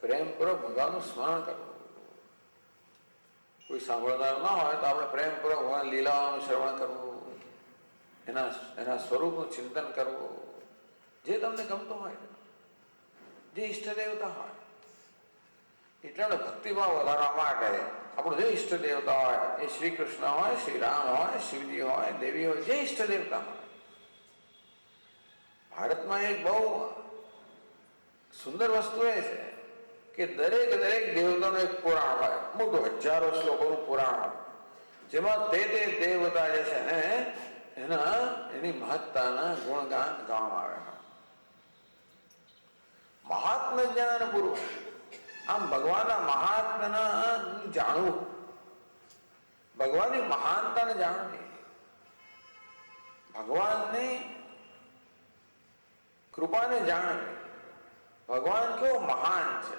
પ્રેમપૂર્વક ભગવાનનું સ્મરણ કરવું. કોઈ સાંભળનાર ના હોય તો આપણે પ્રેમપૂર્વક ભગવાન લીલાઓનું શ્રવણ કરવું, એના સ્વરૂપનું ચિંતન કરવું, જે તમને ગમતો હોય, જે ઈષ્ટ દેવતા હોય. એટલે ભક્તિભાવ વધારવા માટે આપણું જે ઈષ્ટ દેવતા હોય એ શ્રી કૃષ્ણ હોય, શ્રી રામ હોય, શિવજી હોય, દેવી હોય, જે ઈષ્ટ દેવતા હોય. ભારતમાં એક બહુ સુંદર વસ્તુ એ છે કે દરેક દેવતાનું એક પુરાણ હોય, મોટું હજારો શ્લોકોનું પુરાણ હોય, જેમાં તે દેવતા જે છે ને એની મહત્તાના ગુણગાન ગાવામાં આવે. મહાત્મ્ય જ્ઞાન પૂર્વક આમ ભગવાનના મહાત્મ્યના જાણવું, ભગવાનની મહાનતાને જાણવી, ભગવાનની કૃપાને જાણવી. ભગવાન કેવો મહાન છે,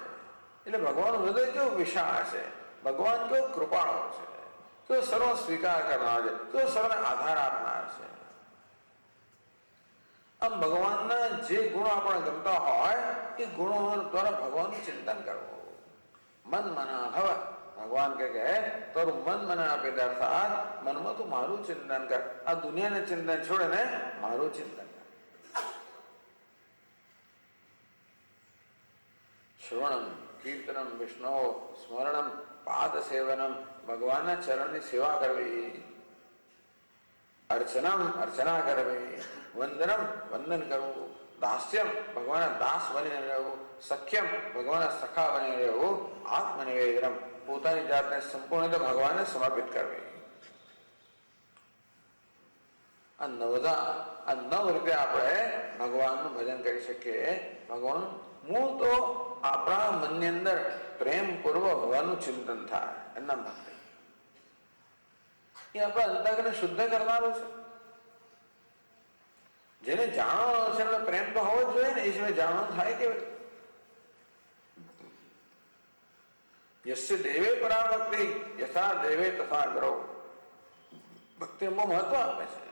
એટલે ભગવાનનું હૃદય કેવું વિશાળ છે, ભગવાન કેવો કૃપાળુ છે, કેવો સર્વ સ્વીકાર કરનાર છે, કેવો સર્વને આધાર આપનાર છે. આમ ભગવાનના જે ગુણો આપણને ગમતા હોય એ ગુણો દ્વારા ભગવાનનું ચિંતન કરવું. મન મના ભવ, ભગવાન કે તારું મન મને આપે અર્થાત મનમાં તું મારું ચિંતન કર. આ દુનિયાને ચિંતન છોડે ને મારું ચિંતન કર. શ્રવણમ કીર્તનમ વિષ્ણુ સ્મરણમ પાદ સેવનમ, ભગવાનના ચરણની સેવા કરવી, અર્ચના કરવી, વંદનમ વંદન કરવું, દાસ્યમ ભગવાનના દાસ બનીને રહેવું, સખ્યમ ભગવાનના સખા બની રહેવું, આત્મનિવેદનમ પોતાની જાતને સંપૂર્ણ રીતે ભગવાનને સમર્પિત કરવી. આ નવ રીતે આપણે ભગવાનનું ભજન કરી શકીએ. ભગવાન મૂળ તો આપણા મનની અંદર પ્રેમપૂર્વક ભગવાનનું ચિંતન થાય, એના ભક્તિ એ આપણા અંતઃકરણને શુદ્ધ કરનારું છે. જેને જાણવાનો છે એટલે પ્રેમ તો હોવો જ જોઈએ ને, એ સિવાય જાણવાનું થાય કેવી રીતે? યસ્ય દેવે પરા ભક્તિ યથા દેવે તથા ગ્રહ. ભક્તિ બહુ મહત્વ આપે છે.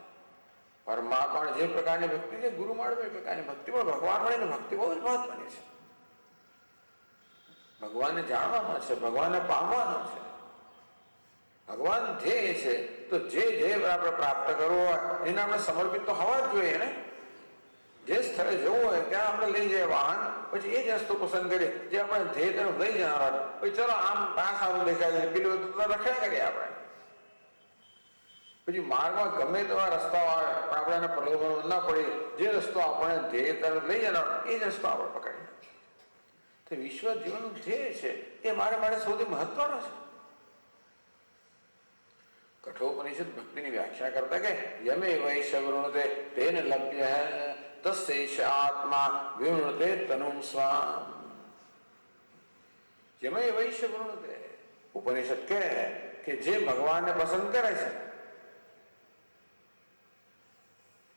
પરમાત્મા જે પ્રકારની ભક્તિ છે, ગુરુ મળે એ પ્રકારની ભક્તિ, પણ ભગવાન મળીને ભક્તિ બહુ જ મહત્વની છે. ભગવાનને જાણવાનો છે, ભગવાનને પામવાનો છે. ભગવાન ધ્યેય છે, તો જે આપણે પ્રાપ્ત કરવું હોય એને આપણે સમર્પિત તો હોવા જ જોઈએ ને. જે સ્થળે જવું હોય ત્યાં આપણે લઈ જઈએ વાહન, પછી એ જ રસ્તો પસંદ કરીએ જે આપણે ધ્યેય તરફ લઈ જનાર હોય. પછી ચલો આમ આ સારું દેખાય છે, પેલું રખ્યા કરીએ આપણે. પછી માર્ગમાં ગમે તેવા રસ્તાઓ આવે પણ આપણે એને પ્રલોભન ના પડીએ, જે રસ્તો આપણે ધ્યેય તરફ લઈ જનાર એ જ રસ્તો આપણે પકડીએ. તો વિશ્વ જીવનનું ધ્યેય છે એ મારે માટે સૌથી મહત્વનો છે. કઠોપનિષદ ભક્તિની વ્યાખ્યા કરતા કે યમે વૈશ વૃણતે તેન લભ્ય તસ્યૈષ આત્મા વિવૃણતે તનુમ સ્વામ. યમે વૈશ વૃણતે, ઉપનિષદ કહે કે જે ભગવાનને પસંદ કરે છે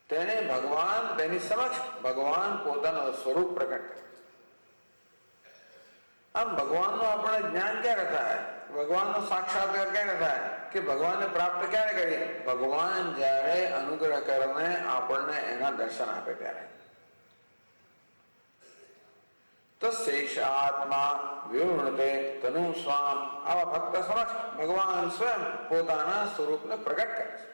તેને ભગવાન તેની સમક્ષ ભગવાન પોતાનું સ્વરૂપ પ્રકટ કરે. આમ ભગવાનનું આપણે જ્ઞાન ક્યારે થાય, ભગવાનનો સાક્ષાત્કાર ક્યારે થાય કે ભગવાનને પ્રાપ્ત ક્યારે કરીએ? ભગવાન જ્યારે અનુગ્રહ કરીને આપણને એના દર્શન આપે ત્યારે. તસ્યૈષ આત્મા વિવૃણતે તનુ સ્વામ. આવા ભક્ત સમક્ષ ભગવાન સ્વયં પોતાના સ્વરૂપને પ્રગટ કરે છે.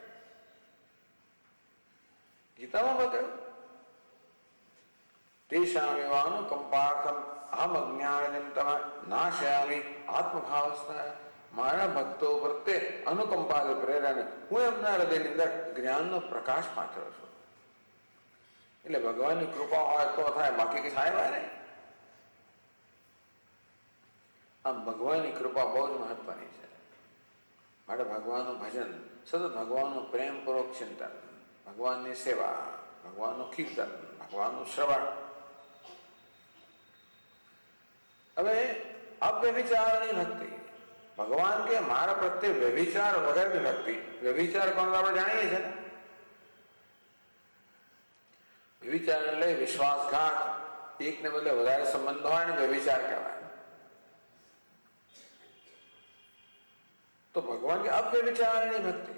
ગીતામાં બતાવ્યું તેષામેવાનુકંપાર્થમ અહમ અજ્ઞાનજં તમ નાશયામિ આત્મભાવસ્થા. મારા ભક્તો પ્રત્યે અનુકંપાથી પ્રેરણે હું એમના હૃદયની અંદર જ્ઞાનનો પ્રકાશ પાથરું છું. એટલે ભગવાનની કૃપા હોય તો થાય, બાકી કઈ થાય હોય નહીં. આમ ભગવાનની કૃપા બહુ જ મહત્વની છે. માટે ભગવાનનું ભજન, સતત ભગવાનનું પ્રેમપૂર્વક ચિંતન, ભગવાનની સેવા, ભગવાનનું કીર્તન, ભગવાનનું શ્રવણ. હવે અવ્યભિચારની ભક્તિ, ભગવાન કે મારા પ્રત્યે વ્યભિચાર વગરની ભક્તિ. વ્યભિચાર કોણ આપણે જાણીએ છીએ ને? વ્યભિચાર એટલે વિશ્વાસઘાત, એકને બદલે વધારે સંબંધ હોય ને વ્યભિચાર કહેવાય. તો ભગવાન કે અવ્યભિચારની ભક્તિ,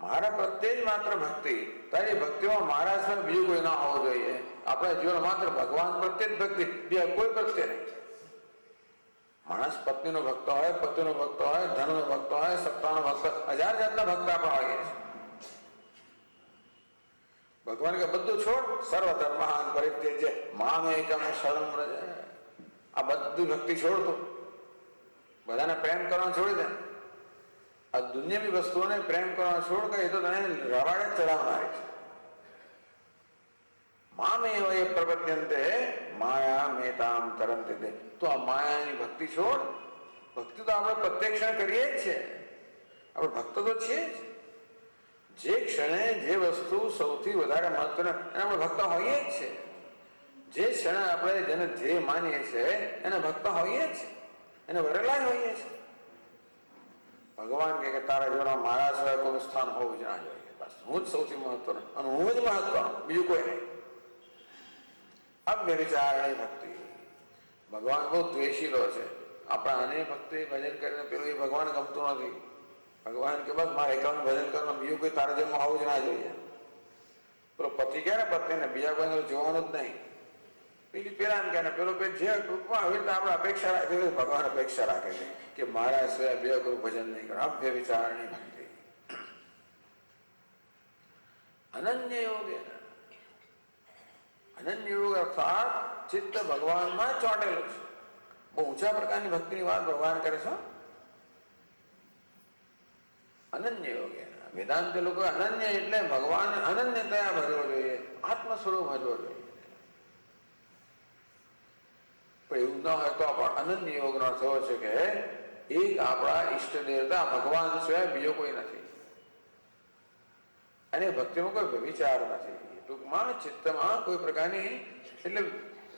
મારા પ્રત્યે જ માત્ર ભક્તિ. તારી ભક્તિમાં મારા સિવાય બીજું કોઈ ના હોવું જોઈએ. આપણા જીવન માત્ર ભગવાન પ્રત્યે જ ભક્તિ, બીજા કોઈ પ્રત્યે નહીં. માણસ પત્નીનો ભક્ત હોય, પતિનો ભક્ત હોય, ધનનો ભક્ત હોય, સત્તાનો ભક્ત, હજાર જાતના ભક્ત આપણા હોઈએ છીએ. ભગવાન કે બધું છોડ, સર્વ ધર્માન પરિત્યજ્ય મામ એકમ શરણં વ્રજ. આ બધી ભક્તિ છોડ, તો બધાને પ્રેમ કરવાનો છોડી દે. આ દુનિયાની વસ્તુઓને પ્રેમ કરવાનો છોડ કે એ તો તને રવાડે ચડાવનારી છે. મામેવ એ પ્રપદ્યંતે માયા મેતામ તરંતિ તે. તો આ માયાની ભક્તિ છોડ. ભક્તિ તો આપણે પ્રત્યક્ષ કરીએ જ છે, આપણે ભક્ત તો છીએ જ. જે ક્ષણે જે વસ્તુ સૌથી વધારે મહત્વની એને આપણે ભક્ત હોઈએ જ છે. જે ક્ષણે આપણે જેને ધ્યેય માનીએ છીએ એને ભક્ત હોઈએ જ છે, એને વરેલા જ હોઈએ છીએ. ભગવાન કે તારા જીવનમાં મારા સિવાય કોઈનું સ્થાન હોવું જ ના જોઈએ. બસ હું જ સૌથી મહત્વનો અને હું જ મહત્વનો, બીજું કોઈ નહીં. અવ્યભિચારણી ભક્તિ. ભગવાન બહુ દ્વેષીલો છે. આપણા અનેક ભક્તિ ભજન કરીને પેલું એ ભગવાન ગમતું નથી. ભગવાન કે બસ મારે એકલાનું ભજન કરવાનું, બીજું કોઈ તારા જન્મ હોવું જ ના જોઈએ. પેલો પતિ કહે ને પત્નીને બીજા કોઈને જોવાનું જ નહીં. પેલી પેલા કહે ને પેલો પેટ જે ટૂંકમાં હવે તો આપણે અપેક્ષા રાખે, ભગવાન અપેક્ષા રાખે છે કે મારા સિવાય બીજા કોઈ ભજન નહીં કરે. અવ્યભિચારણી ભક્તિ. અનન્ય યોગે. અનન્ય યોગ અર્થાત ચિત્ત ભગવાનમાં ચોંટેલું છે. બહુ ઊંચા પ્રકારની ભક્તિની વાત ભગવાન કરે છે. અનન્ય યોગે. વેદાંત લોકો અનન્ય એટલે ભગવાન અનન્યતયા ભજવો જોઈએ, આત્મ સ્વરૂપ ભજવો જોઈએ. પણ એવું ન હોય તો પણ અનન્ય યોગનો અર્થ એવો છે કે એક આપણા ઈષ્ટ દેવતા ભગવાન સિવાય બીજો કોઈ નથી, અને ભક્તિમાં કોઈ વિચાર નથી. ટૂંકમાં ચિત્તમાં કોઈ પ્રકારની એટલે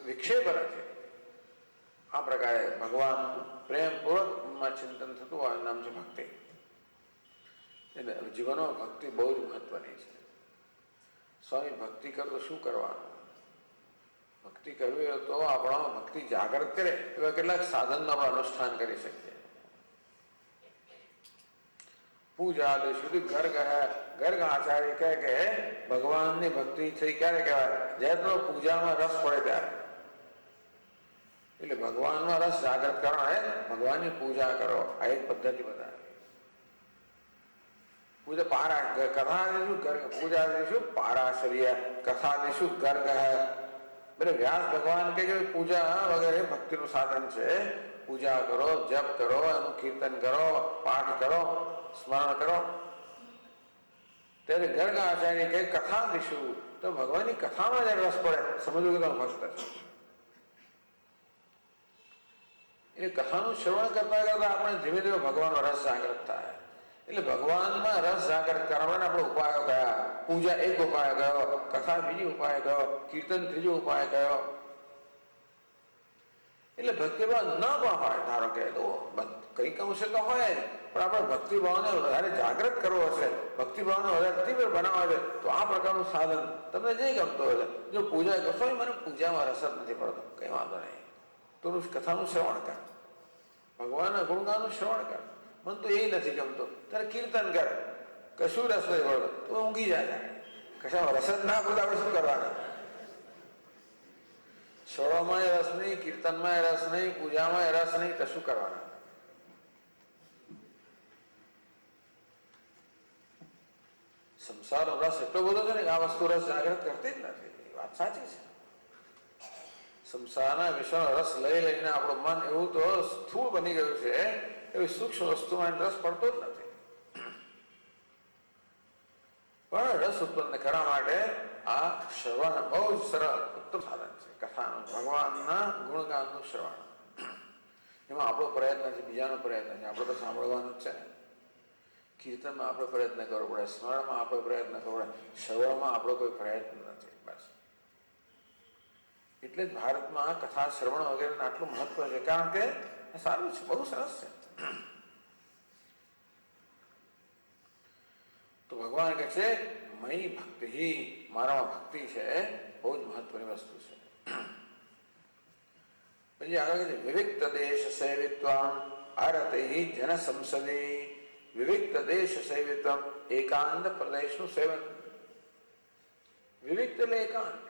વિક્ષેપ નથી. આ પ્રકારે ભગવાન પ્રેમપૂર્વકમાં ચિંતન થતું હોય નામ છે ભક્તિ. એટલે જીવનમાં ભક્તિ બહુ જ મહત્વની છે. સ્વામી ભક્તિ કરો તો શું કરવાનું? ભક્તિ કરવી હોય તો આપણા ભક્તિ જાગૃત કરે એવા કેટલાક સાધનનો આપણે અનુષ્ઠાન કરી શકીએ. પૂજા સુધી ગર્ગ આચાર્ય કહે કે ભગવાનની ભક્તિ થઈ ક્યારે કહેવાય? જ્યારે તો પૂજામાં રસ પડે ત્યારે. એટલે ભગવાનમાં રસ જાગૃત કરવા ભગવાનની પૂજા કરો. આ એક પદ્ધતિ બતાવે. પૂજા પારા કથા દેશું ગર્ગ, પૂજા દેશું પારાશર્ય, કથા દેશું ગર્ગ. એટલે વ્યાસ ભગવાન કે પૂજા વગેરે ભક્તિનું સાધન છે. પૂજા કરો, જપ કરો, એનું કીર્તન કરો, પાઠ કરો, સ્મરણ કરો. ત્યારે ગર્ગ આચાર્ય કે કથા દીશું, તો ભગવાનની કથામાં જયારે રસ પડે સમજવું કે તમે ભક્ત છો. એટલે કથાનું શ્રવણ કરતા કરતા આપણે ધીમે ધીમે ભગવાનનો રસ જાગૃત થાય. એટલે ભગવાનમાં રસ જાગૃત કરવાના આપણે ઉપાયો કયા? પૂજા એક ઉપાય કયો, કથા બીજી ઉપાય કયો, કીર્તન ત્રીજો ઉપાય કયો. એટલે ભક્તિભાવ ન પણ હોય, ધારો કે તો કઈક અંશે તો હોય, પણ આપણે ભક્તિભાવને વધારે જાગૃત કરવો હશે, ભક્તિભાવને વધારે તીવ્ર બનાવવા છે, તો આ પ્રકારનું સાધન તમને જે ગમતો હોય. જો પૂજા કરશો, મને પૂજામાં રસ જ નથી પડતો, કઈ વાંધો નહીં, તો કથાનું શ્રવણ કર, ભગવાનના ગુણગાનનું શ્રવણ કર. મને તો એ નથી ગમતો, ત્યારે કીર્તન કર, કશું રસ નથી પડતો, તો ઊંઘી જાય. કશામાં રસ જ ના પડતો આપણે શું કરવાના? શ્રવણમાં રસ નહીં, કીર્તનમાં રસ નહીં, પૂજામાં રસ નહીં, તો શું કરવાના? સંસારનો રસ એટલો બધો છે ને કે આ વસ્તુ રસ જાગૃત કરતી જ નથી. વાત સાચી છે. સંસારના વિષયનો રસ લઈ લઈને આપણું મન એવું તો સ્થૂળ બની ગયું છે, એવી સૂક્ષ્મ વસ્તુમાં રસ પડતો જ નથી. પણ રસ ઉત્પન્ન કરવા માટે આ શ્રવણ બહુ જ સરળ ઉત્તમ સાધન છે. કથાનું, ભગવાનના ગુણગાનનું શ્રવણ. એમાં આપણો પ્રયત્ન છે, બીજાનો પ્રયત્ન છે. આપણે તો સાંભળવાનું જ છે ને. કીર્તનમાં આપણે પ્રયત્ન કરવો પડે, સ્મરણમાં આપણે પ્રયત્ન કરવો પડે, શ્રવણમાં આપણો કોઈ પ્રયત્ન નથી. બસ એટલે જ ભારતમાં કથા શ્રવણ વગેરે આટલું મહત્વ છે, કારણ કે સારું છે, બહુ સરસ છે. તો ભગવાન કહે છે મયી ભક્તિ, મારામાં ભક્તિ છે, બહુ જ મહત્વની વસ્તુ છે. પછી આગળ કહે છે વિવિક્ત દેશ સેવિત્વમ આરતે જન સંસદે. વિવિક્ત દેશ સેવિત્વમ, એકાંત પ્રદેશનું સેવન. વિવિક્ત એટલે એકાંત.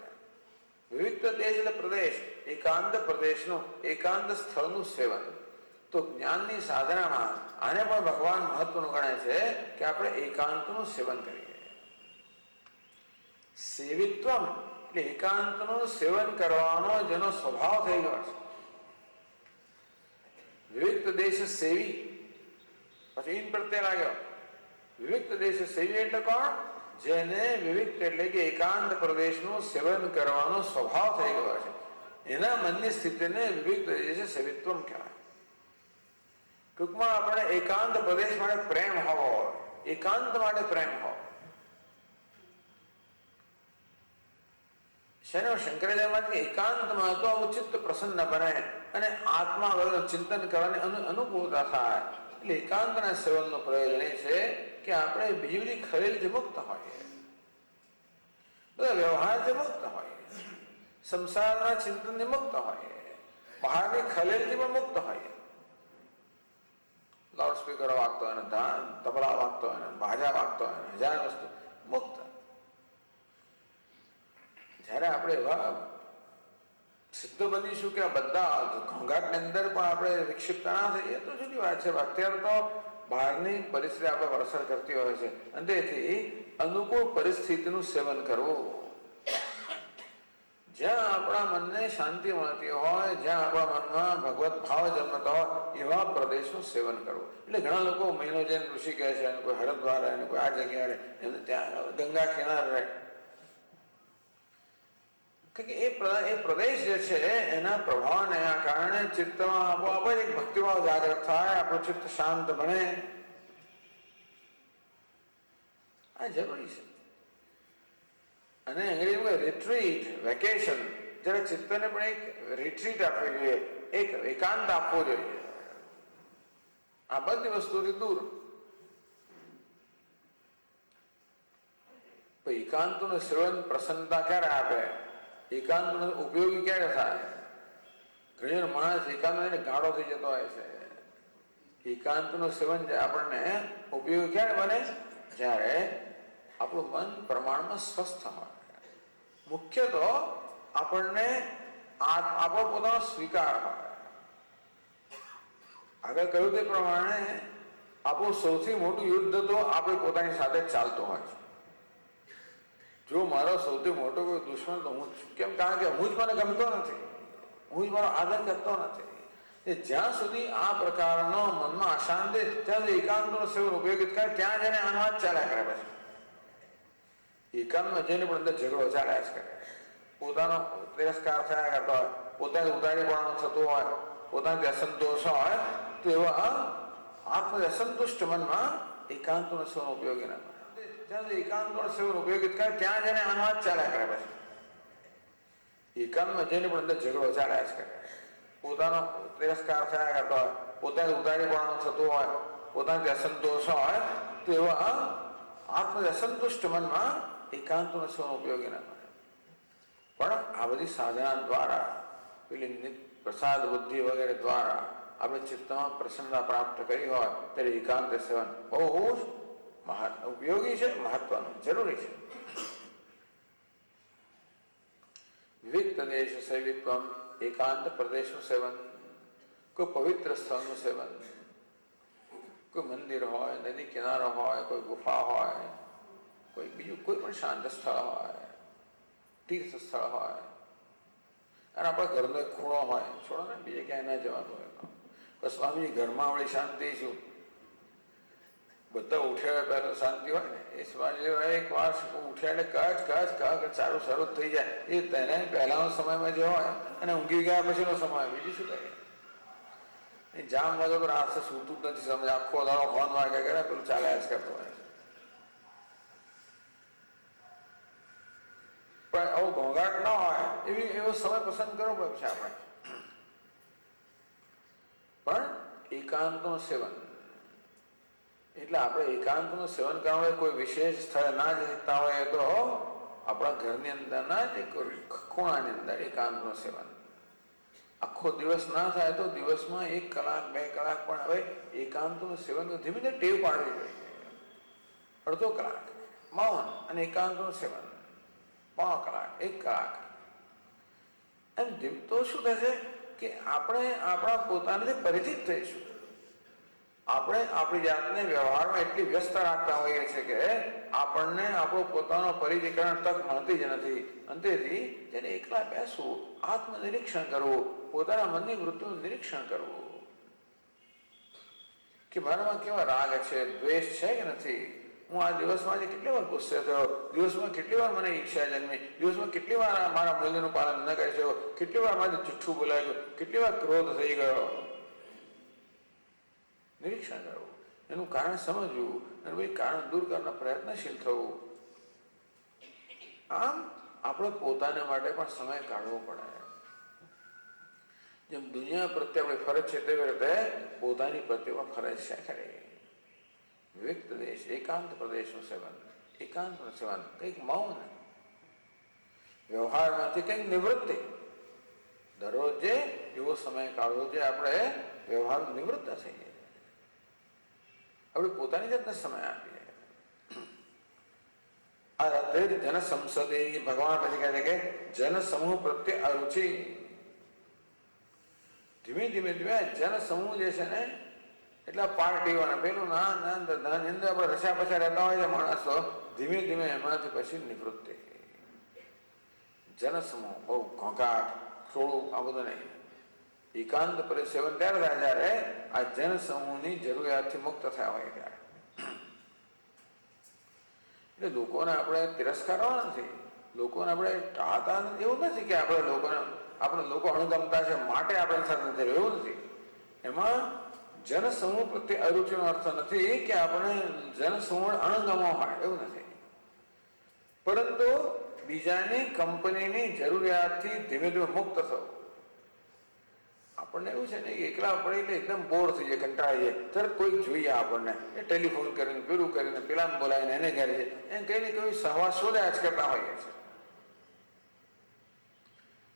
વિવિક્ત દેશ એટલે પ્રદેશ, એકાંત પ્રદેશનું, એકાંત સ્થળનું સેવન. તો જ્ઞાનની સાધનામાં આને પણ ભગવાન મહત્વનું ગણે છે કે આપણે એકાંતનું સેવન કરીએ. સેવિત્વમ એટલે એકાંતનું સેવન કરવાનો જેનો સ્વભાવ થઈ ગયો છે. વિવિક્ત દેશ સેવી, પછી ઇન પ્રત્યે લાગ્યો. વિવિક્ત દેશ સેવી એટલે કોણ? જેને વિવિક્ત એટલે કે એકાંત પ્રદેશનું સેવન કરવાનો સ્વભાવ થઈ ગયો છે. એના મનની સ્થિતિને વિવિક્ત દેશ સેવિત્વમ કહેવાય. ટૂંકમાં આપણે એકાંત પ્રદેશ માટે પ્રેમ હોવો, એકાંત માટે પ્રેમ હોવો. શંકરાચાર્ય માટે એકાંતમાં તો આવું ચિત્ત પ્રસન્ન બને અને આત્મા વગર ચિંતન કરવાની અનુકૂળતા થાય. એટલે એકાંતના સેવનનો પ્રયોજન એ છે કે આપણે બીજી બધી ખલેલથી મુક્ત હોઈએ, બધા વ્યવહારથી મુક્ત હોઈએ, સંસારના ચિંતનથી મુક્ત હોઈએ, બહારની ખલેલથી પણ મુક્ત હોઈએ. લાઉડ સ્પીકરો વાગતો હોય, તબલા વાગતો હોય, બાજા વાગતો હોય, હજાર વસ્તુ મુક્ત. જયારે આપણે એવા સિદ્ધ બનીશું કે બધા ઘોંઘાટની અંદર પણ આપણે વિક્ષિપ્ત ના થઈએ તો જુદી વાત છે. અત્યારે તો બહારની પરિસ્થિતિ આપણે વરસર કરતી હોય છે અને તેથી અનુકૂળ પરિસ્થિતિનું સેવન કરવું. જ્યાં આપણા મનને શાંતિ મળતી હોય, જ્યાં આપણા મનમાં ભગવત ભાવ જન્મતા હોય એવા પ્રદેશનું સેવન કરવું. એટલે ઘણા લોકો મહિનો જઈને ઋષિકેશ રહે, કોઈ હરિદ્વાર રહે, કોઈ આ જગ્યા રહે, એમને ત્યાં ગંગા કિનારે રહે. એ પ્રદેશ જે છે એના પ્રભાવને કારણે ચિત્તમાં આપોઆપ જ એક ભક્તિભાવ જાગૃત થાય, આપણું ચિત્ત શાંત બને. આ જરૂરી છે. અને અંગ્રેજીમાં રિટ્રીટ, વેકેશન, જયારે ચિત્તને પણ એક રિટ્રીટ આપવી જોઈએ, એક એકાંત આપવો જોઈએ, આ બધી વસ્તુથી દૂર. એકાંતનું સેવન પ્રસન્નતા ક્યારે આપે? એકાંતનો ઉપયોગી ક્યારે થાય? ઘણી વાર માણસ એકાંત ગાળો થઈ જતો હોય છે. એકાંતનું સેવન આપણને ઉપયોગી ક્યારે બને? જ્યારે આપણું મન પ્રમાણમાં સ્વસ્થ હોય. મુખ્ય તો આપણને આપણો પોતાનો સ્વીકાર હોય. આગળ કહ્યું તે પ્રમાણે આપણું સૌથી મોટું યુદ્ધ તો આપણે પોતાની સાથે ચાલતું હોય છે. જો મારો સૌથી મોટો કોઈ દુશ્મન તો હું જ છું. કેમ? કારણ કે હું જ મને ગમતો નથી, હું જ મારો આદર કરતો નથી. જ્યાં સુધી આ પ્રકારનો મનમાં અશાંતિ, ત્યાં સુધી એકાંતનો સેવન ઉપયોગી થાય, ત્યાં જઈને અનુવાદ ચાલ્યા કરે. પછી એકાંતમાં જઈને પણ અંદર ઝઘડો ચાલ્યા જ કરે, પોતાનો તિરસ્કાર થયા કરતો હોય, પોતાને ઉતારીપણું થતું હોય, પોતાને અસંતોષ હોય, તો એવા આત્મ અસંતુષ્ટ મનમાં એકાંતનો સેવન ઉપયોગી ના થાય. ત્યાં એકાંતનો સેવન ઉપયોગી થાય, ત્યાં જઈને અનુવાદ ચાલ્યા કરે. પછી એકાંતમાં જઈને પણ અંદર ઝઘડો ચાલ્યા જ કરે, પોતાનો તિરસ્કાર થયા કરતો હોય, પોતાને ઉતારીપણું થતું હોય, પોતાને અસંતોષ હોય, તો એવા આત્મ અસંતુષ્ટ મનમાં એકાંતનો સેવન ઉપયોગી ના થાય. પણ આ બધી સાધના દ્વારા, પેલી પ્રસાદ બુદ્ધિ વગેરે દ્વારા આપણે ચિત્તમાં પ્રસન્નતા પ્રાપ્ત કરી હોય ત્યારે એકાંત સેવન બહુ જ ઉપયોગી છે, મહત્વનું, જરૂરી છે. વિવિક્ત દેશ સેવિત્વમ, એકાંત પ્રદેશનું સેવન, કોઈ પવિત્ર સ્થળનું સેવન, કોઈ મંદિર હોય, નદી કિનારો હોય, કોઈ ગુફા હોય, કોઈ બીજું કોઈ પણ શાંત સ્થળ હોય, તીર્થ સ્થળ હોય, અને આપણા ઘરનો એક ખૂણો હોય, છોડો ને, બીજે ક્યાંય ના જવાનું હોય. સ્વામી ઘરમાં વળી શાંતિ શું? બધા ઉઠ્યા પહેલા શાંતિ હોય ને, એ સ્વામી એક વાર ઉઠ્યા એટલે કચ ચાલુ શરૂ થઈ જાય. એ તેને પહેલાનો સમયમાં જે હોય અને ઊંઘી ગયા પછીનો સમય, બીજું શું કરે? એ જામ લાગે તો રાત સૂતું જ નથી, સમજ આખો દાડો હોર્ન વાગે કરે, પેલું ચાલ્યા જ કરતો હોય. પણ આવો ઘોંઘાટ ના હોય એવો સમય પસંદ કરવો પડે છે આપણે. પણ એકાંતનું સેવન એટલે આપણે એકાંતનું સેવન કરવા કોઈ વિશેષ સ્થળે ના જતા હોય તો આપણા ઘરની અંદરના જ એક ખૂણાની અંદર એકાંતનું સેવન. આખો દિવસ ના થાય તો દિવસમાં 1 કલાક 2 કલાક પણ હવે એકાંતનું સેવન ધીમે ધીમે ટેવ પાડવી જોઈએ. અડધો કલાક મૌન અને એકાંતનું સેવન, 1/2 કલાક 1 કલાક, એમ તો શું થશે કે આપણે આપણા પોતાનાથી પરિચિત થઈશું. આપણે આપણી જાતને વ્યવહારમાં એટલી વ્યસ્ત રાખતા હોઈએ છીએ કે આપણને આપણો પોતાનો પરિચય કરવાની તક મળતી જ નથી. અંતેથી તેને એકલા બેસવું, આત્મનિરીક્ષણ કરવું, પોતાના મનની વૃત્તિનું નિરીક્ષણ કરવું કે મારામાં કેવા રાગ છે, દ્વેષ છે કે નથી. હું આ દિવસમાં કેટલી વાર ગુસ્સે થયો, દિવસમાં કેટલી વાર મને ઈચ્છા જન્મી, દિવસમાં કેટલી વાર મારા મૂલ્યનું પાલન ન કરી શક્યો, કેટલી વાર મારે જુઠ્ઠું બોલાયું, કેટલી વાર ક્રોધ થઈ ગયો. નિરીક્ષણ કરવું, એનું કારણ સમજવું અને પછી કારણ દૂર કરવાનો પ્રયત્નશીલ થવું. આમ આપણે પોતાને માટે પણ સમય કાઢવો પડે. જેમ દુનિયા પ્રત્યે આપણી ફરજ છે તેવી રીતે પોતાની પ્રત્યે પણ ફરજ છે ખરી. વિવિધ પ્રદેશ, એકાંત પ્રદેશનું સેવન, એકાંતનું સેવન, કંઈક મૌન, વ્યવહારમાંથી કંઈક નિવૃત્તિ. દરરોજે એવો સમય કાઢવો જે આપણે વ્યવહાર નિવૃત્ત થઈએ, આપણે પોતાની જાતને સમય આપીએ. આ રાત્રે જન સંસદે ભગવાન પછી કહે છે કે જન સમૂહ પ્રત્યે અરુચિ. ધીમે ધીમે ધીમે જન સમૂહ જે છે ને, એટલા પાર્ટીઓને પેલું અંદર આપણે રસા પછા રહેતા હોય છે માણસો, ધીમે ધીમે એમાંથી પછી નિવૃત્તિ. જન સમૂહ બહુ ઘોંઘાટ, થોડું આ બધું નહીં. એકાંત પરિસેવન ત્યારે થાય જ્યારે આ જન સમૂહની જરૂરિયાતથી મુક્ત થયા હોય ત્યારે. એટલે લોકોને આપણે તિરસ્કારવા નથી, લોકોને આપણે ટાળતા નથી. એવું નથી કે આપણે લોકો અણગમતા છે માટે આપણે સાથે નથી, એવું નથી. એમાં જન સમૂહ પ્રત્યે અરુચિનો અર્થ નથી કે આપણે જન સમૂહ અણગમો હોય, એવું નથી. પરંતુ બીજાની કંપનીની જરૂરિયાતથી ધીમે ધીમે મુક્ત થવું. આપણને એવું છે ને, એકલા પડે એટલે એકદમ બોર થઈ જાય, કંટાળી જાય. તરત કોઈ જોઈએ આપણને, એ ટેલિફોન કરીને, પેલું કરીને, પેલાને બોલાવીને એને ઘરે છે એમ કહીને કોઈ સહવાસ શોધ્યા જ કરતા હોઈએ છે.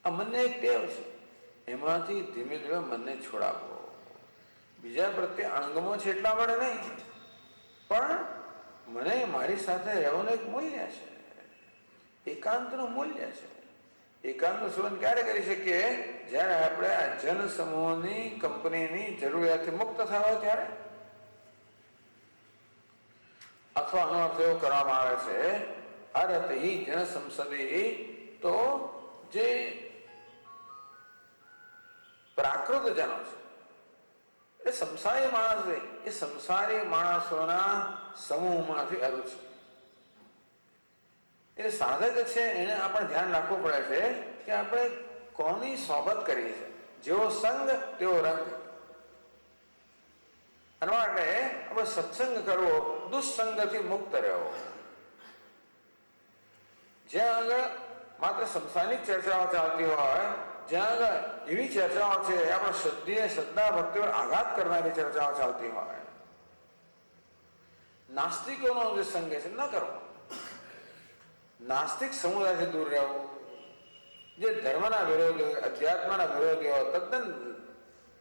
આ મનને એક ટેવ છે, એમાંથી ધીમે ધીમે મનને છોડાવવો. બીજા પ્રત્યે અણગમો છે એટલા માટે નહીં, પણ મને મારી સાથે રહેવાનું એક મૂલ્ય છે, એકાંતનું મૂલ્ય છે. એકાંતનું સેવન ક્યારે કરી શકીએ? જ્યારે આપણે આ જન સમૂહની કંપનીની જરૂરિયાતથી મુક્ત થયા હોય ત્યારે. અથવા આનો અર્થ એવો કરવામાં આવે છે અરતિ જન સંસદે, તો જે પ્રાકૃત જનો છે એ સંસારી માણસ છે, એ સંસારી માણસોના સમૂહમાંથી અરુચિ. એટલે સાધક છે એને આપણે ધ્યાન રાખવું પડે છે કે આપણે કોની સોબત કરીએ છીએ. જેવો સંગ તેવો રંગ. એના માટે આપણે સત્સંગ કરવો, દુસ્સંગથી મુક્ત રહેવો. જ્યાં આગળ માત્ર સંસારની ચર્ચાઓ ચાલતી હોય, જ્યાં આગળ એવી ચર્ચાઓ છે આપણે શ્રદ્ધા ભક્તિ પર આઘાત કરનારી ચર્ચાઓ ચાલતી હોય, નાસ્તિકોનો જે સંગ છે ન કરવો. નાસ્તિક સમુદાયથી દૂર રહેવું. જે ધર્મના વિરોધી હોય, અધ્યાત્મના વિરોધી હોય, તદ્દન